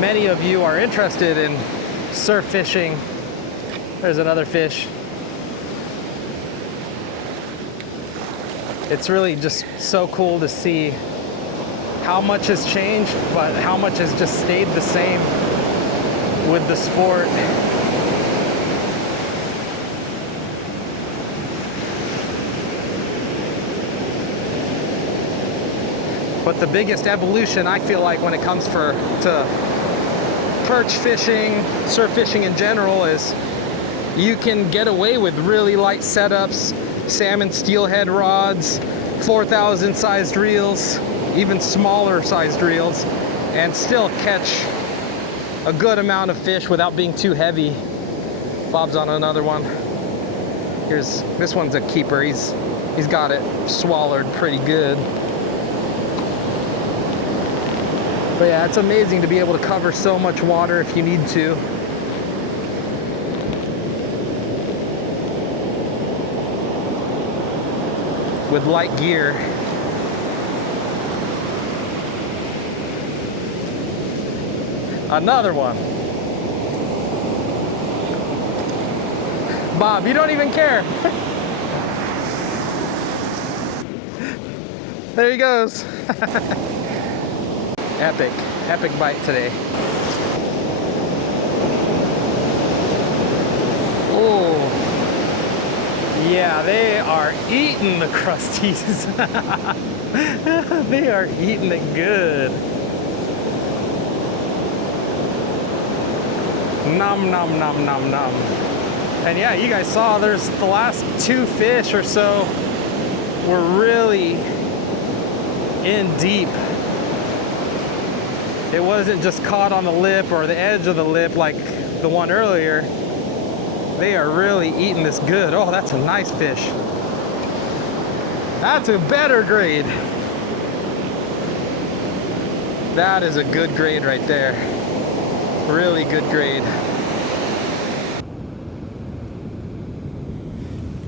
many of you are interested in surf fishing. There's another fish. It's really just so cool to see how much has changed, but how much has just stayed the same with the sport. But the biggest evolution, I feel like, when it comes to perch fishing, surf fishing in general, is you can get away with really light setups, salmon steelhead rods, 4,000 sized reels, even smaller sized reels, and still catch a good amount of fish without being too heavy. Bob's on another one. This one's a keeper. He's got it swallowed pretty good. But yeah, it's amazing to be able to cover so much water if you need to. With light gear. Another one. Bob, you don't even care. There he goes. Epic bite today. Oh, yeah, they are eating the Crusteaz. They are eating it good. Nom, nom, nom, nom, nom. And yeah, you guys saw there's the last 2 fish or so were really in deep. It wasn't just caught on the lip or the edge of the lip like the one earlier. They are really eating this good. Oh, that's a nice fish. That's a better grade. That is a good grade right there. Really good grade.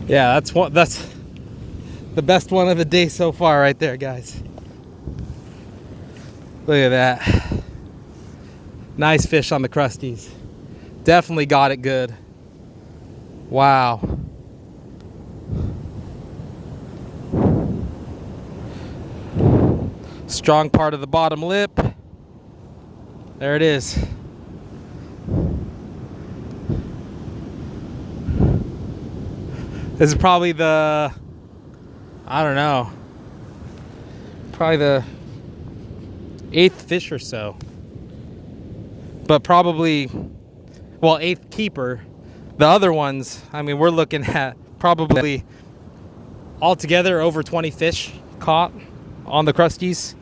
Yeah, that's the best one of the day so far right there, guys. Look at that. Nice fish on the Crusteaz. Definitely got it good. Wow. Strong part of the bottom lip. There it is. This is probably the, I don't know, probably the 8th fish or so. But probably, well, 8th keeper. The other ones, I mean, we're looking at probably altogether over 20 fish caught on the Crusteaz.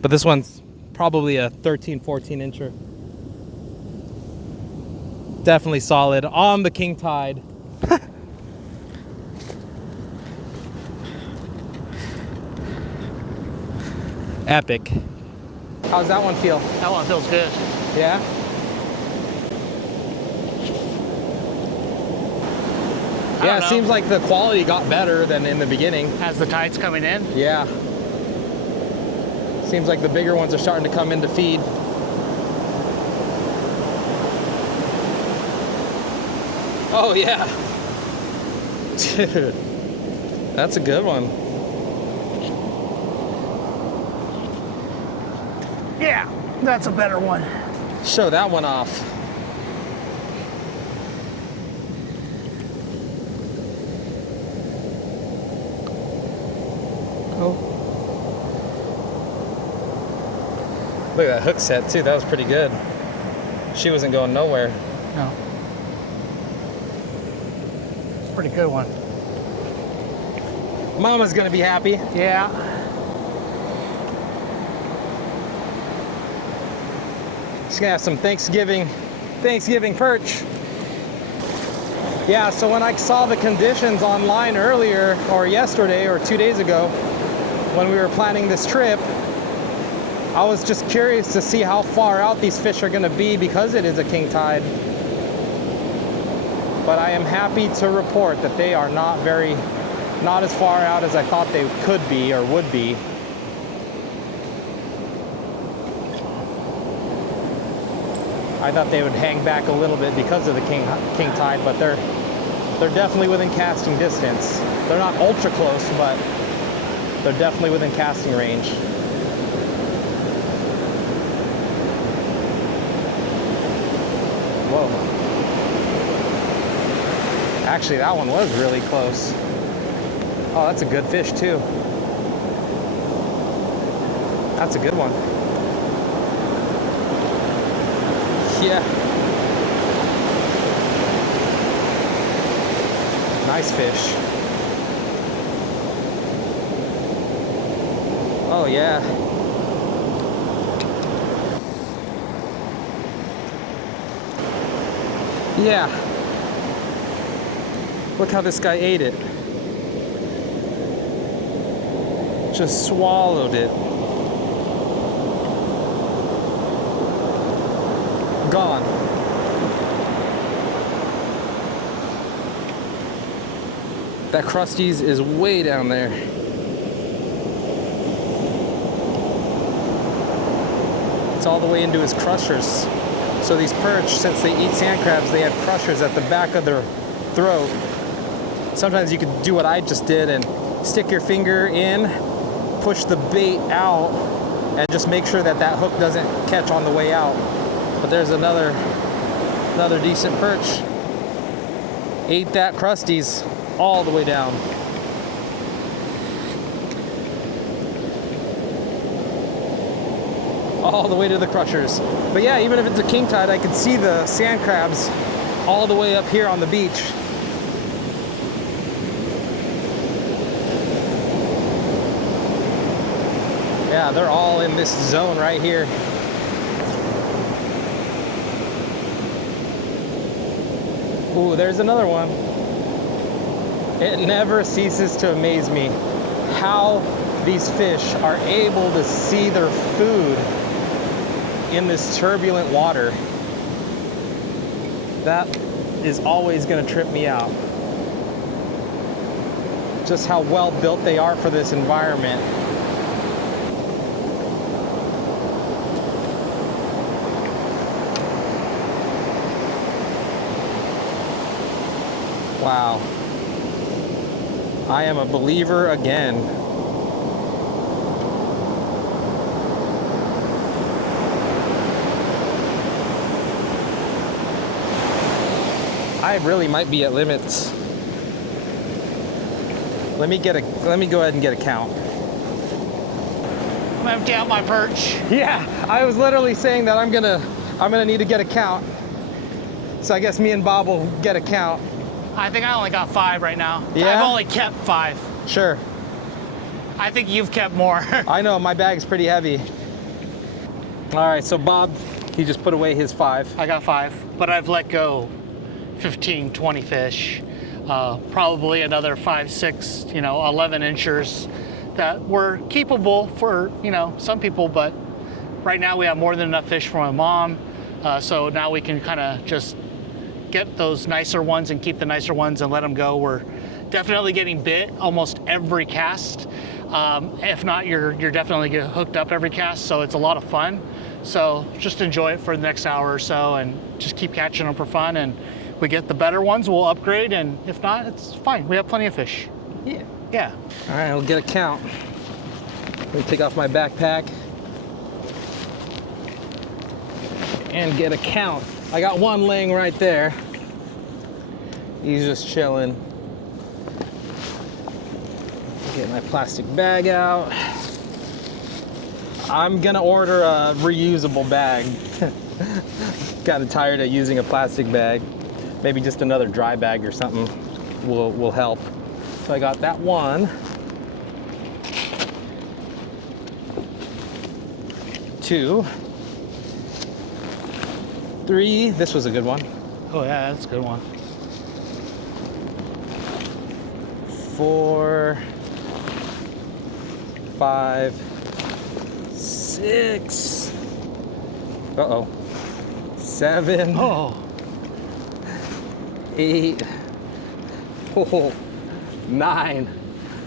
But this one's probably a 13, 14 incher. Definitely solid on the king tide. Epic. How's that one feel? That one feels good. Yeah? Yeah, it seems like the quality got better than in the beginning. As the tide's coming in? Yeah. Seems like the bigger ones are starting to come in to feed. Oh, yeah. Dude, that's a good one. Yeah, that's a better one. Show that one off. Oh. Look at that hook set too. That was pretty good. She wasn't going nowhere. No. Pretty good one. Mama's gonna be happy. Yeah. She's gonna have some Thanksgiving perch. Yeah, so when I saw the conditions online earlier, or yesterday, or 2 days ago, when we were planning this trip, I was just curious to see how far out these fish are gonna be because it is a king tide. But I am happy to report that they are not as far out as I thought they could be or would be. I thought they would hang back a little bit because of the king tide, but they're definitely within casting distance. They're not ultra close, but they're definitely within casting range. Whoa. Actually, that one was really close. Oh, that's a good fish too. That's a good one. Yeah. Nice fish. Oh yeah. Yeah. Look how this guy ate it. Just swallowed it. Gone. That Crusteaz is way down there. It's all the way into his crushers. So these perch, since they eat sand crabs, they have crushers at the back of their throat. Sometimes you could do what I just did and stick your finger in, push the bait out, and just make sure that that hook doesn't catch on the way out. But there's another decent perch. Ate that Crusteaz all the way down. All the way to the crushers. But yeah, even if it's a king tide, I can see the sand crabs all the way up here on the beach. Yeah, they're all in this zone right here. Ooh, there's another one. It never ceases to amaze me how these fish are able to see their food in this turbulent water. That is always going to trip me out. Just how well built they are for this environment. Wow. I am a believer again. I really might be at limits. Let me go ahead and get a count. I'm gonna empty out my perch. Yeah, I was literally saying that I'm gonna need to get a count. So I guess me and Bob will get a count. I think I only got 5 right now. Yeah? I've only kept 5. Sure. I think you've kept more. I know, my bag's pretty heavy. All right, so Bob, he just put away his 5. I got 5, but I've let go 15, 20 fish. Probably another 5, 6, 11 inchers that were keepable for, some people, but right now we have more than enough fish for my mom. So now we can kind of just get those nicer ones and keep the nicer ones and let them go. We're definitely getting bit almost every cast. If not, you're definitely get hooked up every cast, so it's a lot of fun. So just enjoy it for the next hour or so and just keep catching them for fun. And we get the better ones, we'll upgrade, and if not, it's fine. We have plenty of fish. Yeah. All right, I'll get a count. Let me take off my backpack and get a count. I got one laying right there. He's just chilling. Get my plastic bag out. I'm gonna order a reusable bag. Kind of tired of using a plastic bag. Maybe just another dry bag or something. will help. So I got that one. 2, 3, this was a good one. Oh yeah, that's a good one. 4, 5, 6. Uh-oh. 7. Oh. 8. 9.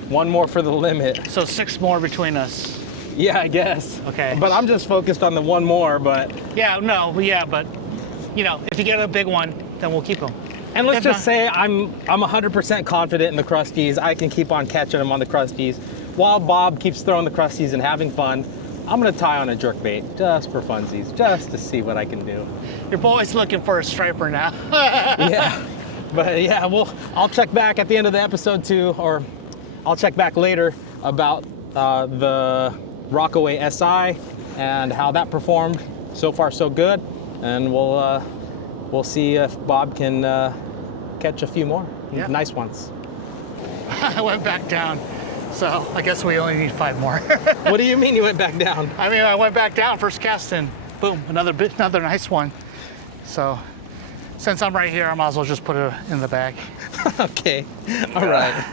One more for the limit. So 6 more between us. Yeah, I guess. Okay. But I'm just focused on the one more, but. Yeah, no, yeah, but you know, if you get a big one, then we'll keep them. And let's If just not- say I'm 100% confident in the Crusteaz. I can keep on catching them on the Crusteaz. While Bob keeps throwing the Crusteaz and having fun, I'm gonna tie on a jerkbait just for funsies, just to see what I can do. Your boy's looking for a striper now. Yeah, but yeah, I'll check back at the end of the episode too, or I'll check back later about the Rockaway SI and how that performed. So far, so good, and we'll see if Bob can catch a few more nice ones. I went back down, so I guess we only need 5 more. What do you mean you went back down? I mean, I went back down, first cast in, boom, another nice one. So since I'm right here, I might as well just put it in the bag. Okay, all right.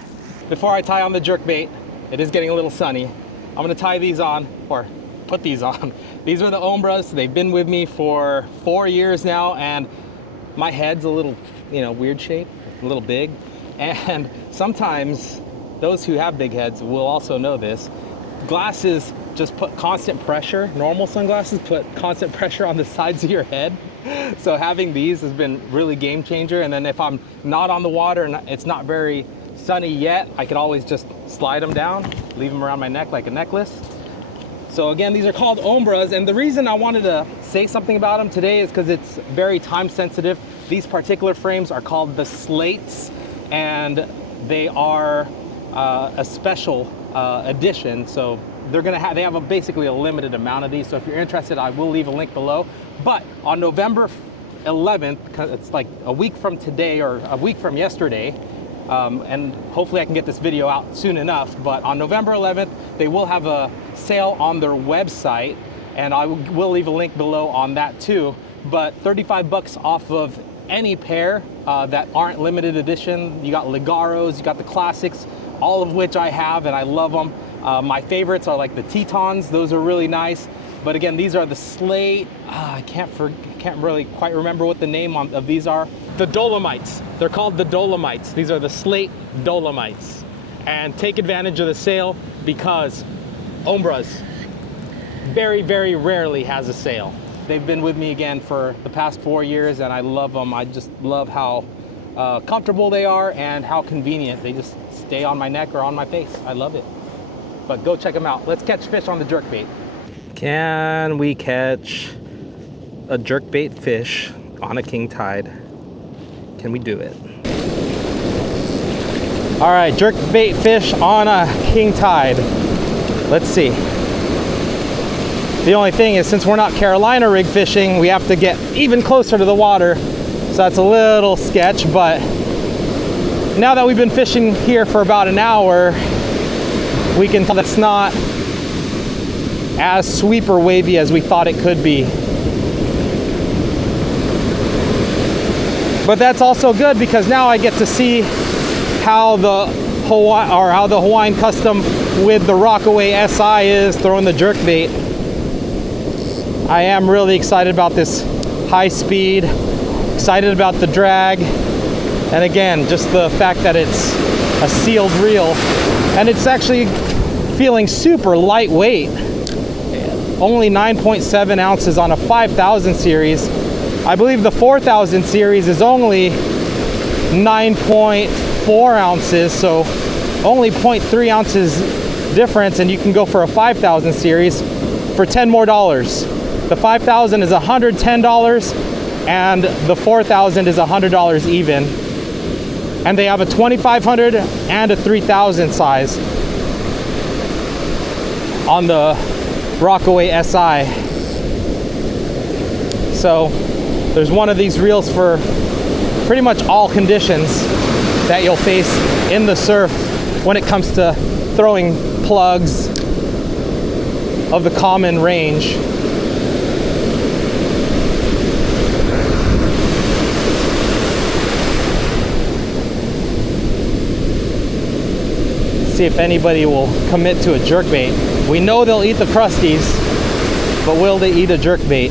Before I tie on the jerkbait, it is getting a little sunny. I'm gonna tie these on, or put these on. These are the Ombras. They've been with me for 4 years now, and my head's a little, weird shape, a little big. And sometimes those who have big heads will also know this. Glasses just put constant pressure. Normal sunglasses put constant pressure on the sides of your head. So having these has been really game changer. And then if I'm not on the water and it's not very sunny yet, I could always just slide them down, leave them around my neck like a necklace. So again, these are called Ombras, and the reason I wanted to say something about them today is because it's very time sensitive. These particular frames are called the Slates, and they are a special edition. So they have basically a limited amount of these. So if you're interested, I will leave a link below. But on November 11th, it's like a week from today or a week from yesterday, and hopefully I can get this video out soon enough, but on November 11th, they will have a sale on their website, and I will leave a link below on that too. But 35 bucks off of any pair that aren't limited edition. You got Ligaros, you got the classics, all of which I have and I love them. My favorites are like the Tetons, those are really nice. But again, these are the Slate. I can't really quite remember what the name of these are. The Dolomites. They're called the Dolomites. These are the Slate Dolomites. And take advantage of the sale because Ombras very, very rarely has a sale. They've been with me again for the past 4 years, and I love them. I just love how comfortable they are and how convenient. They just stay on my neck or on my face. I love it. But go check them out. Let's catch fish on the jerkbait. Can we catch a jerkbait fish on a king tide? Can we do it? All right, jerkbait fish on a king tide. Let's see. The only thing is, since we're not Carolina rig fishing, we have to get even closer to the water. So that's a little sketch, but now that we've been fishing here for about an hour, we can tell that's not as sweeper wavy as we thought it could be. But that's also good because now I get to see how the Hawaiian custom with the Rockaway SI is throwing the jerkbait. I am really excited about this high speed, excited about the drag, and again, just the fact that it's a sealed reel, and it's actually feeling super lightweight. Only 9.7 ounces on a 5,000 series. I believe the 4,000 series is only 9.4 ounces, so only 0.3 ounces difference, and you can go for a 5,000 series for $10 more. The 5,000 is $110, and the 4,000 is $100 even. And they have a 2,500 and a 3,000 size on the Rockaway SI. So there's one of these reels for pretty much all conditions. that you'll face in the surf when it comes to throwing plugs of the common range. See if anybody will commit to a jerkbait. We know they'll eat the Crusteaz, but will they eat a jerkbait?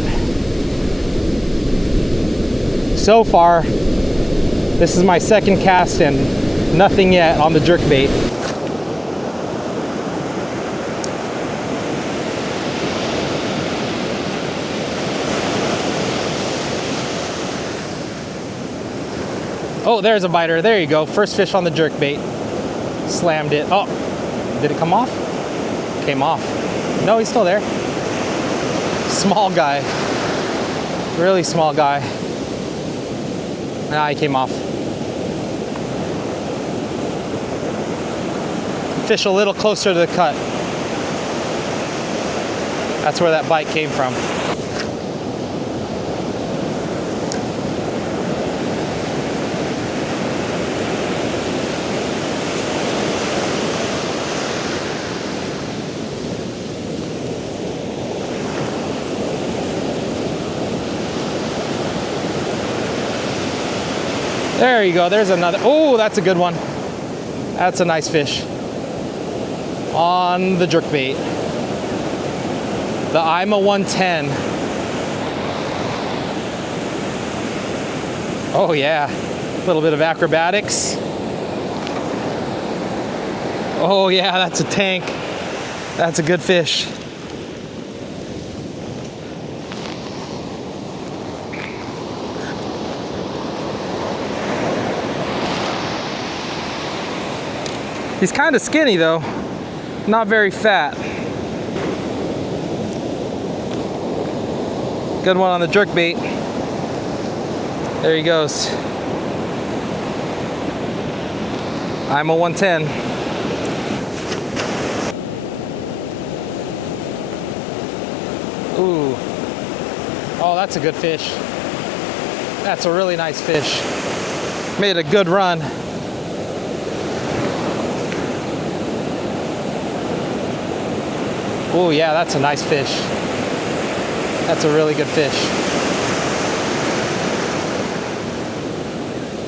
So far, this is my second cast and nothing yet on the jerkbait. Oh, there's a biter. There you go. First fish on the jerkbait. Slammed it. Oh, did it come off? Came off. No, he's still there. Small guy. Really small guy. Ah, he came off. Fish a little closer to the cut. That's where that bite came from. There you go, there's another. Oh, that's a good one. That's a nice fish. On the jerkbait. The Okuma 110. Oh yeah, a little bit of acrobatics. Oh yeah, that's a tank. That's a good fish. He's kind of skinny though, not very fat. Good one on the jerkbait. There he goes. Okuma 110. Ooh. Oh, that's a good fish. That's a really nice fish. Made a good run. Oh yeah, that's a nice fish. That's a really good fish.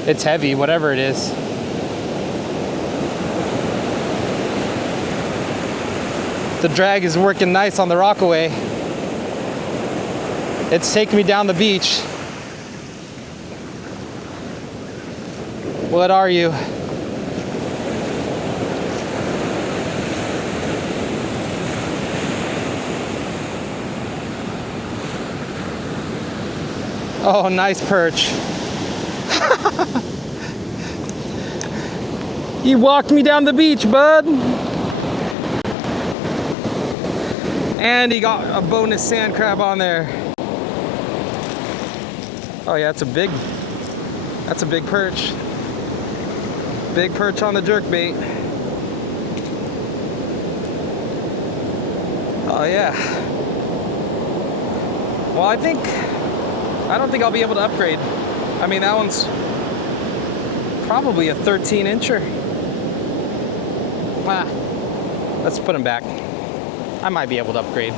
It's heavy, whatever it is. The drag is working nice on the rockaway. It's taking me down the beach. What are you? Oh, nice perch. You walked me down the beach, bud. And he got a bonus sand crab on there. Oh yeah, that's a big perch. Big perch on the jerkbait. Oh yeah. Well, I don't think I'll be able to upgrade. I mean, that one's probably a 13-incher. Ah, let's put him back. I might be able to upgrade.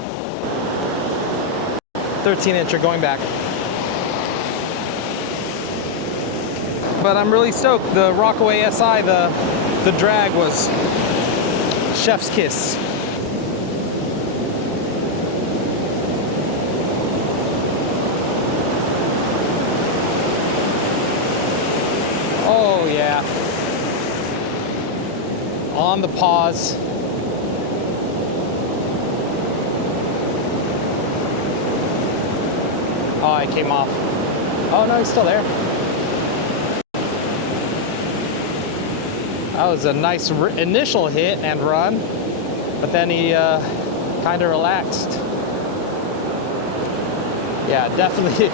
13-incher going back. But I'm really stoked. The Rockaway SI, the drag was chef's kiss. Oh yeah. On the pause. Oh, it came off. Oh no, he's still there. That was a nice initial hit and run, but then he kind of relaxed. Yeah, definitely.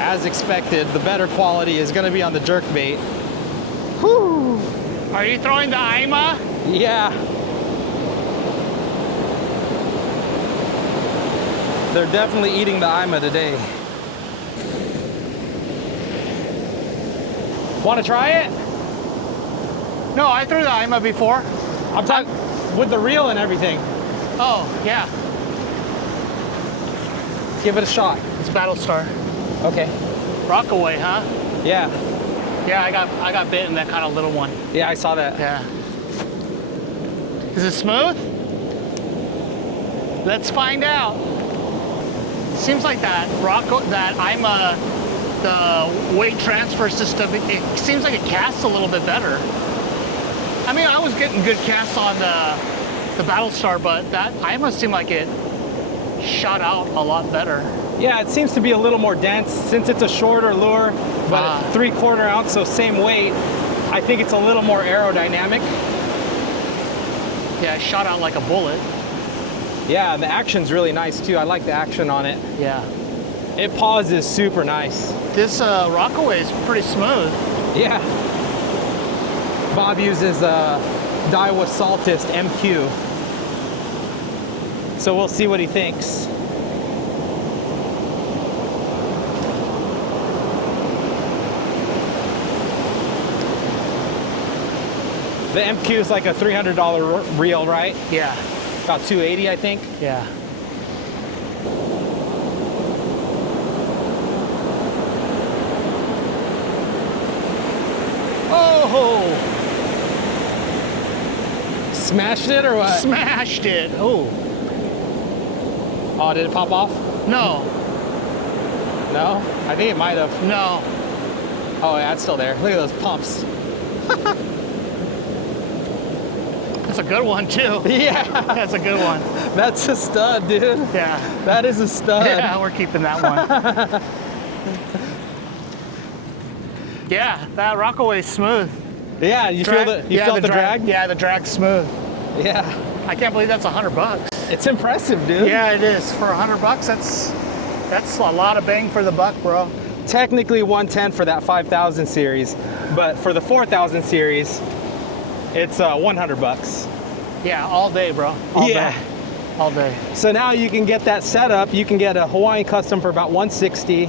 As expected, the better quality is going to be on the jerkbait. Whew. Are you throwing the Okuma? Yeah. They're definitely eating the Okuma today. Want to try it? No, I threw the IMA before. I'm talking with the reel and everything. Oh, yeah. Give it a shot. It's Battlestar. Okay. Rockaway, huh? Yeah. Yeah, I got bit in that kind of little one. Yeah, I saw that. Yeah. Is it smooth? Let's find out. Seems like that IMA, the weight transfer system, it seems like it casts a little bit better. I mean, I was getting good casts on the Battlestar, but that IMA seemed like it shot out a lot better. Yeah, it seems to be a little more dense since it's a shorter lure, but 3/4 ounce, so same weight. I think it's a little more aerodynamic. Yeah, it shot out like a bullet. Yeah, the action's really nice too. I like the action on it. Yeah. It pauses super nice. This Rockaway is pretty smooth. Yeah. Bob uses Daiwa Saltist MQ. So we'll see what he thinks. The MQ is like a $300 reel, right? Yeah. About $280, I think. Yeah. Oh! Smashed it or what? Smashed it. Oh. Oh, did it pop off? No. No? I think it might have. No. Oh, yeah, it's still there. Look at those pumps. That's a good one, too. Yeah. That's a good one. That's a stud, dude. Yeah. That is a stud. Yeah, we're keeping that one. Yeah, that Rockaway's smooth. Yeah, you feel the you felt the drag? Yeah, the drag's smooth. Yeah. I can't believe that's $100. It's impressive, dude. Yeah, it is. For $100, that's a lot of bang for the buck, bro. Technically 110 for that 5000 series, but for the 4000 series, it's $100. Yeah, all day, bro. All Yeah. day. All day. So now you can get that setup. You can get a Hawaiian Custom for about 160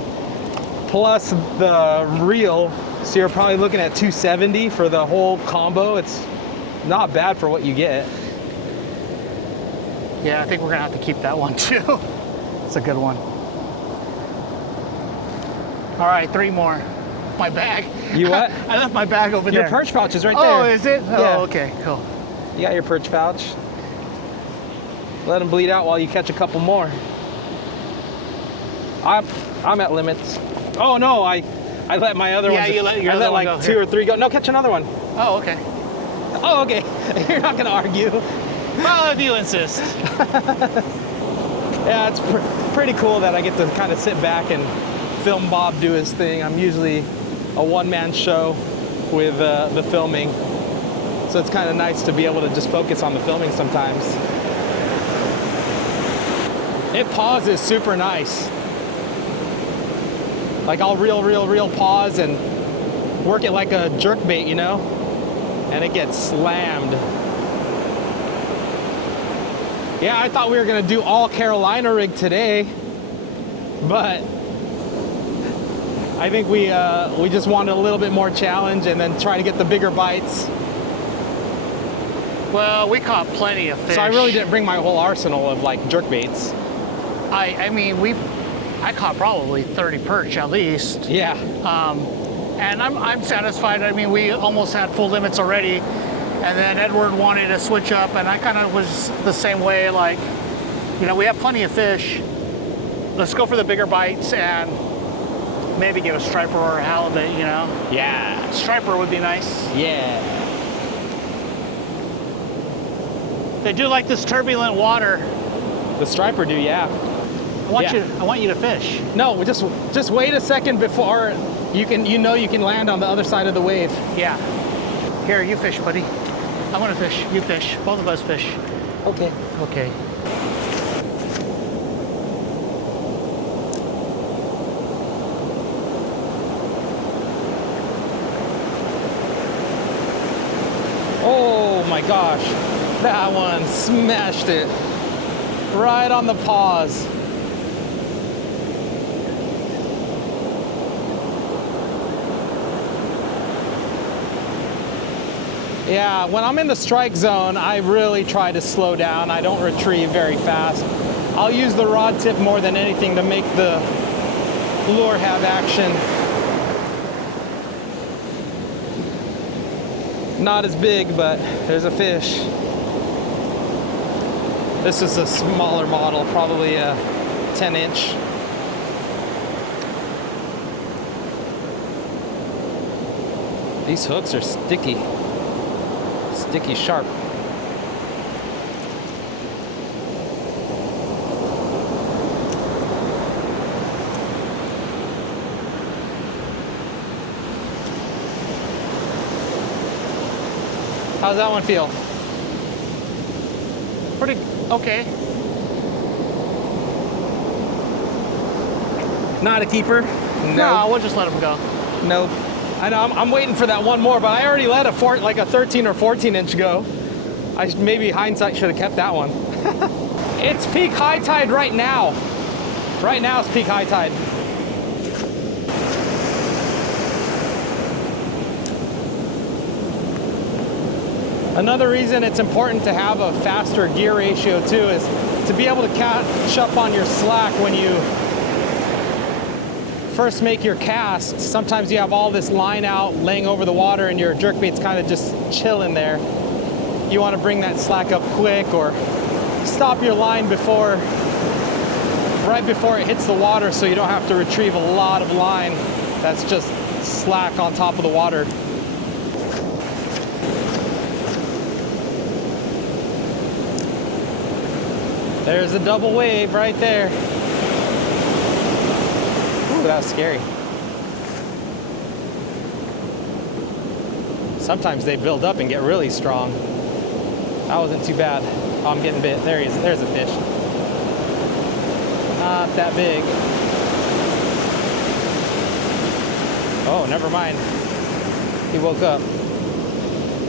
plus the reel. So you're probably looking at 270 for the whole combo. It's not bad for what you get. Yeah, I think we're gonna have to keep that one too. It's a good one. All right, 3 more. My bag. You what? I left my bag over there. Your perch pouch is right Oh, there. is it? Yeah. Oh, okay, cool. You got your perch pouch. Let them bleed out while you catch a couple more. I'm at limits. Oh no, I let my other ones. You let your I other let one like go. 2 Here. or 3 go. No, catch another one. Oh, okay. Oh, okay. You're not gonna argue. Well, if you insist. Yeah, it's pretty cool that I get to kind of sit back and film Bob do his thing. I'm usually a one-man show with the filming. So it's kind of nice to be able to just focus on the filming sometimes. It pauses super nice. Like I'll reel pause and work it like a jerkbait, you know? And it gets slammed. Yeah, I thought we were gonna do all Carolina rig today, but I think we just wanted a little bit more challenge and then try to get the bigger bites. Well, we caught plenty of fish. So I really didn't bring my whole arsenal of like jerkbaits. I mean, I caught probably 30 perch at least. Yeah. And I'm satisfied. I mean, we almost had full limits already. And then Edward wanted to switch up, and I kind of was the same way. Like, you know, we have plenty of fish. Let's go for the bigger bites and maybe get a striper or a halibut, you know? Yeah. Striper would be nice. Yeah. They do like this turbulent water. The striper do, yeah. I want you to fish. No, just wait a second before you can land on the other side of the wave. Yeah. Here, you fish, buddy. I want to fish. You fish. Both of us fish. Okay. Okay. Oh my gosh. That one smashed it. Right on the paws. Yeah, when I'm in the strike zone, I really try to slow down. I don't retrieve very fast. I'll use the rod tip more than anything to make the lure have action. Not as big, but there's a fish. This is a smaller model, probably a 10-inch. These hooks are sticky sharp. How's that one feel? Pretty okay. Not a keeper? No, we'll just let them go. Nope. I know, I'm waiting for that one more, but I already let like a 13 or 14 inch go. Maybe hindsight should have kept that one. It's peak high tide right now. Right now it's peak high tide. Another reason it's important to have a faster gear ratio too is to be able to catch up on your slack when you first make your cast. Sometimes you have all this line out laying over the water and your jerkbait's kind of just chilling there. You want to bring that slack up quick or stop your line right before it hits the water so you don't have to retrieve a lot of line that's just slack on top of the water. There's a double wave right there. Ooh, that was scary. Sometimes they build up and get really strong. That wasn't too bad. Oh, I'm getting bit. There he is. There's a fish. Not that big. Oh, never mind. He woke up.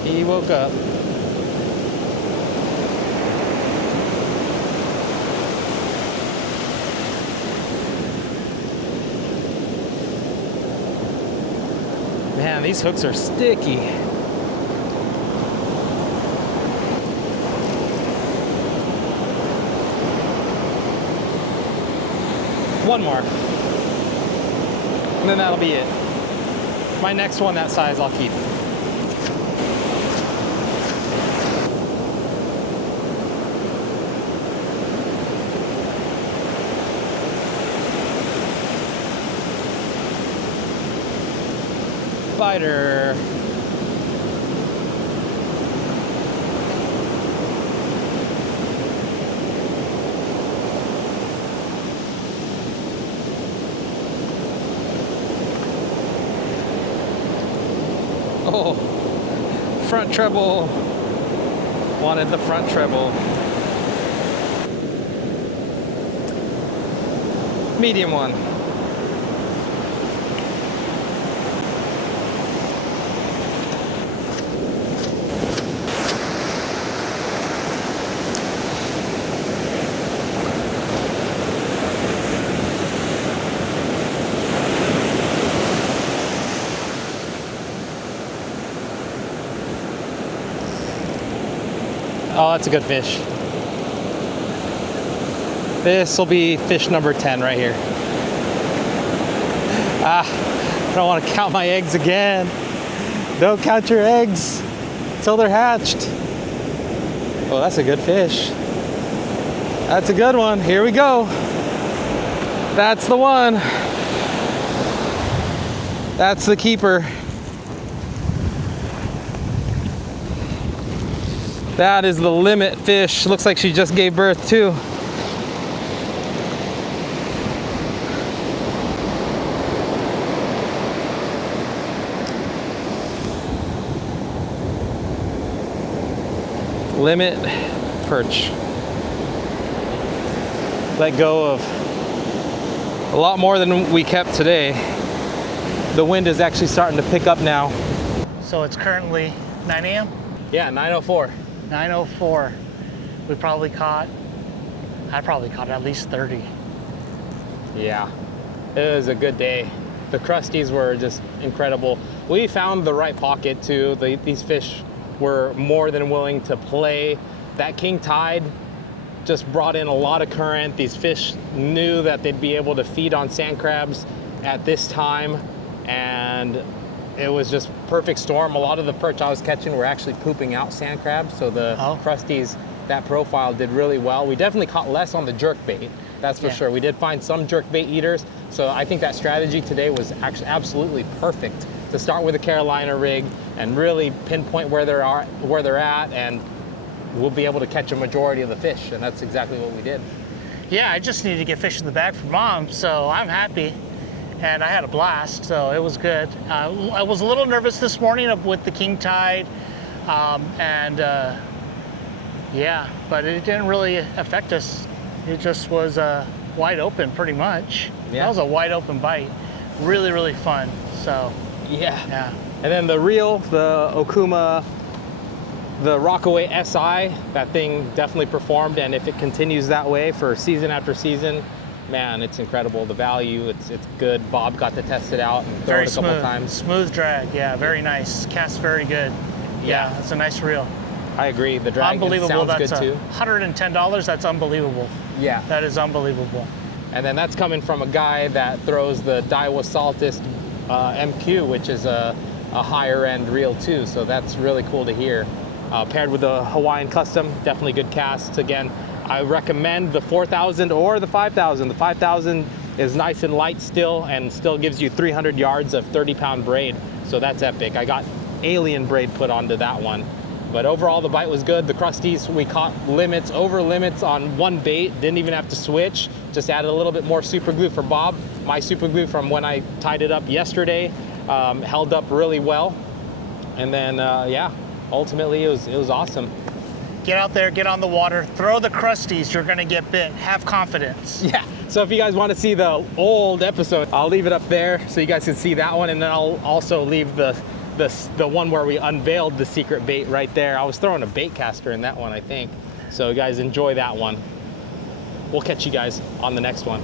He woke up. Man, these hooks are sticky. One more. And then that'll be it. My next one that size I'll keep. Spider. Oh, front treble. Wanted the front treble. Medium one. Oh, that's a good fish. This will be fish number 10 right here. I don't want to count my eggs again. Don't count your eggs until they're hatched. Oh, that's a good fish. That's a good one. Here we go. That's the one. That's the keeper. That is the limit fish. Looks like she just gave birth too. Limit perch. Let go of a lot more than we kept today. The wind is actually starting to pick up now. So it's currently 9 a.m.? Yeah, 9:04. 9:04. I probably caught at least 30. Yeah, it was a good day. The Crusteaz were just incredible. We found the right pocket too. These fish were more than willing to play. That king tide just brought in a lot of current. These fish knew that they'd be able to feed on sand crabs at this time, and it was just perfect storm. A lot of the perch I was catching were actually pooping out sand crabs, so the Crusteaz, that profile did really well. We definitely caught less on the jerkbait, that's for sure. We did find some jerkbait eaters, so I think that strategy today was actually absolutely perfect to start with a Carolina rig and really pinpoint where they're at, and we'll be able to catch a majority of the fish, and that's exactly what we did. Yeah, I just needed to get fish in the bag for Mom, so I'm happy. And I had a blast, so it was good. I was a little nervous this morning with the king tide, yeah, but it didn't really affect us. It just was wide open, pretty much. Yeah. That was a wide open bite. Really, really fun. So yeah. And then the reel, the Okuma, the Rockaway SI, that thing definitely performed, and if it continues that way for season after season, man, it's incredible. The value, it's good. Bob got to test it out and throw it a couple times. Smooth drag, yeah, very nice. Cast very good. Yeah, it's a nice reel. I agree. The drag unbelievable. sounds That's good too. $110. That's unbelievable. Yeah, that is unbelievable. And then that's coming from a guy that throws the Daiwa Saltist MQ, which is a higher end reel too. So that's really cool to hear. Paired with the Hawaiian Custom, definitely good casts. Again, I recommend the 4,000 or the 5,000. The 5,000 is nice and light still, and still gives you 300 yards of 30-pound braid. So that's epic. I got alien braid put onto that one. But overall, the bite was good. The Crusteaz, we caught over limits on one bait. Didn't even have to switch. Just added a little bit more super glue for Bob. My super glue from when I tied it up yesterday held up really well. And then, yeah, ultimately it was awesome. Get out there, get on the water, throw the Crusteaz, you're gonna get bit. Have confidence. Yeah, so if you guys want to see the old episode, I'll leave it up there so you guys can see that one, and then I'll also leave the one where we unveiled the secret bait right there. I was throwing a bait caster in that one, I think. So you guys enjoy that one. We'll catch you guys on the next one.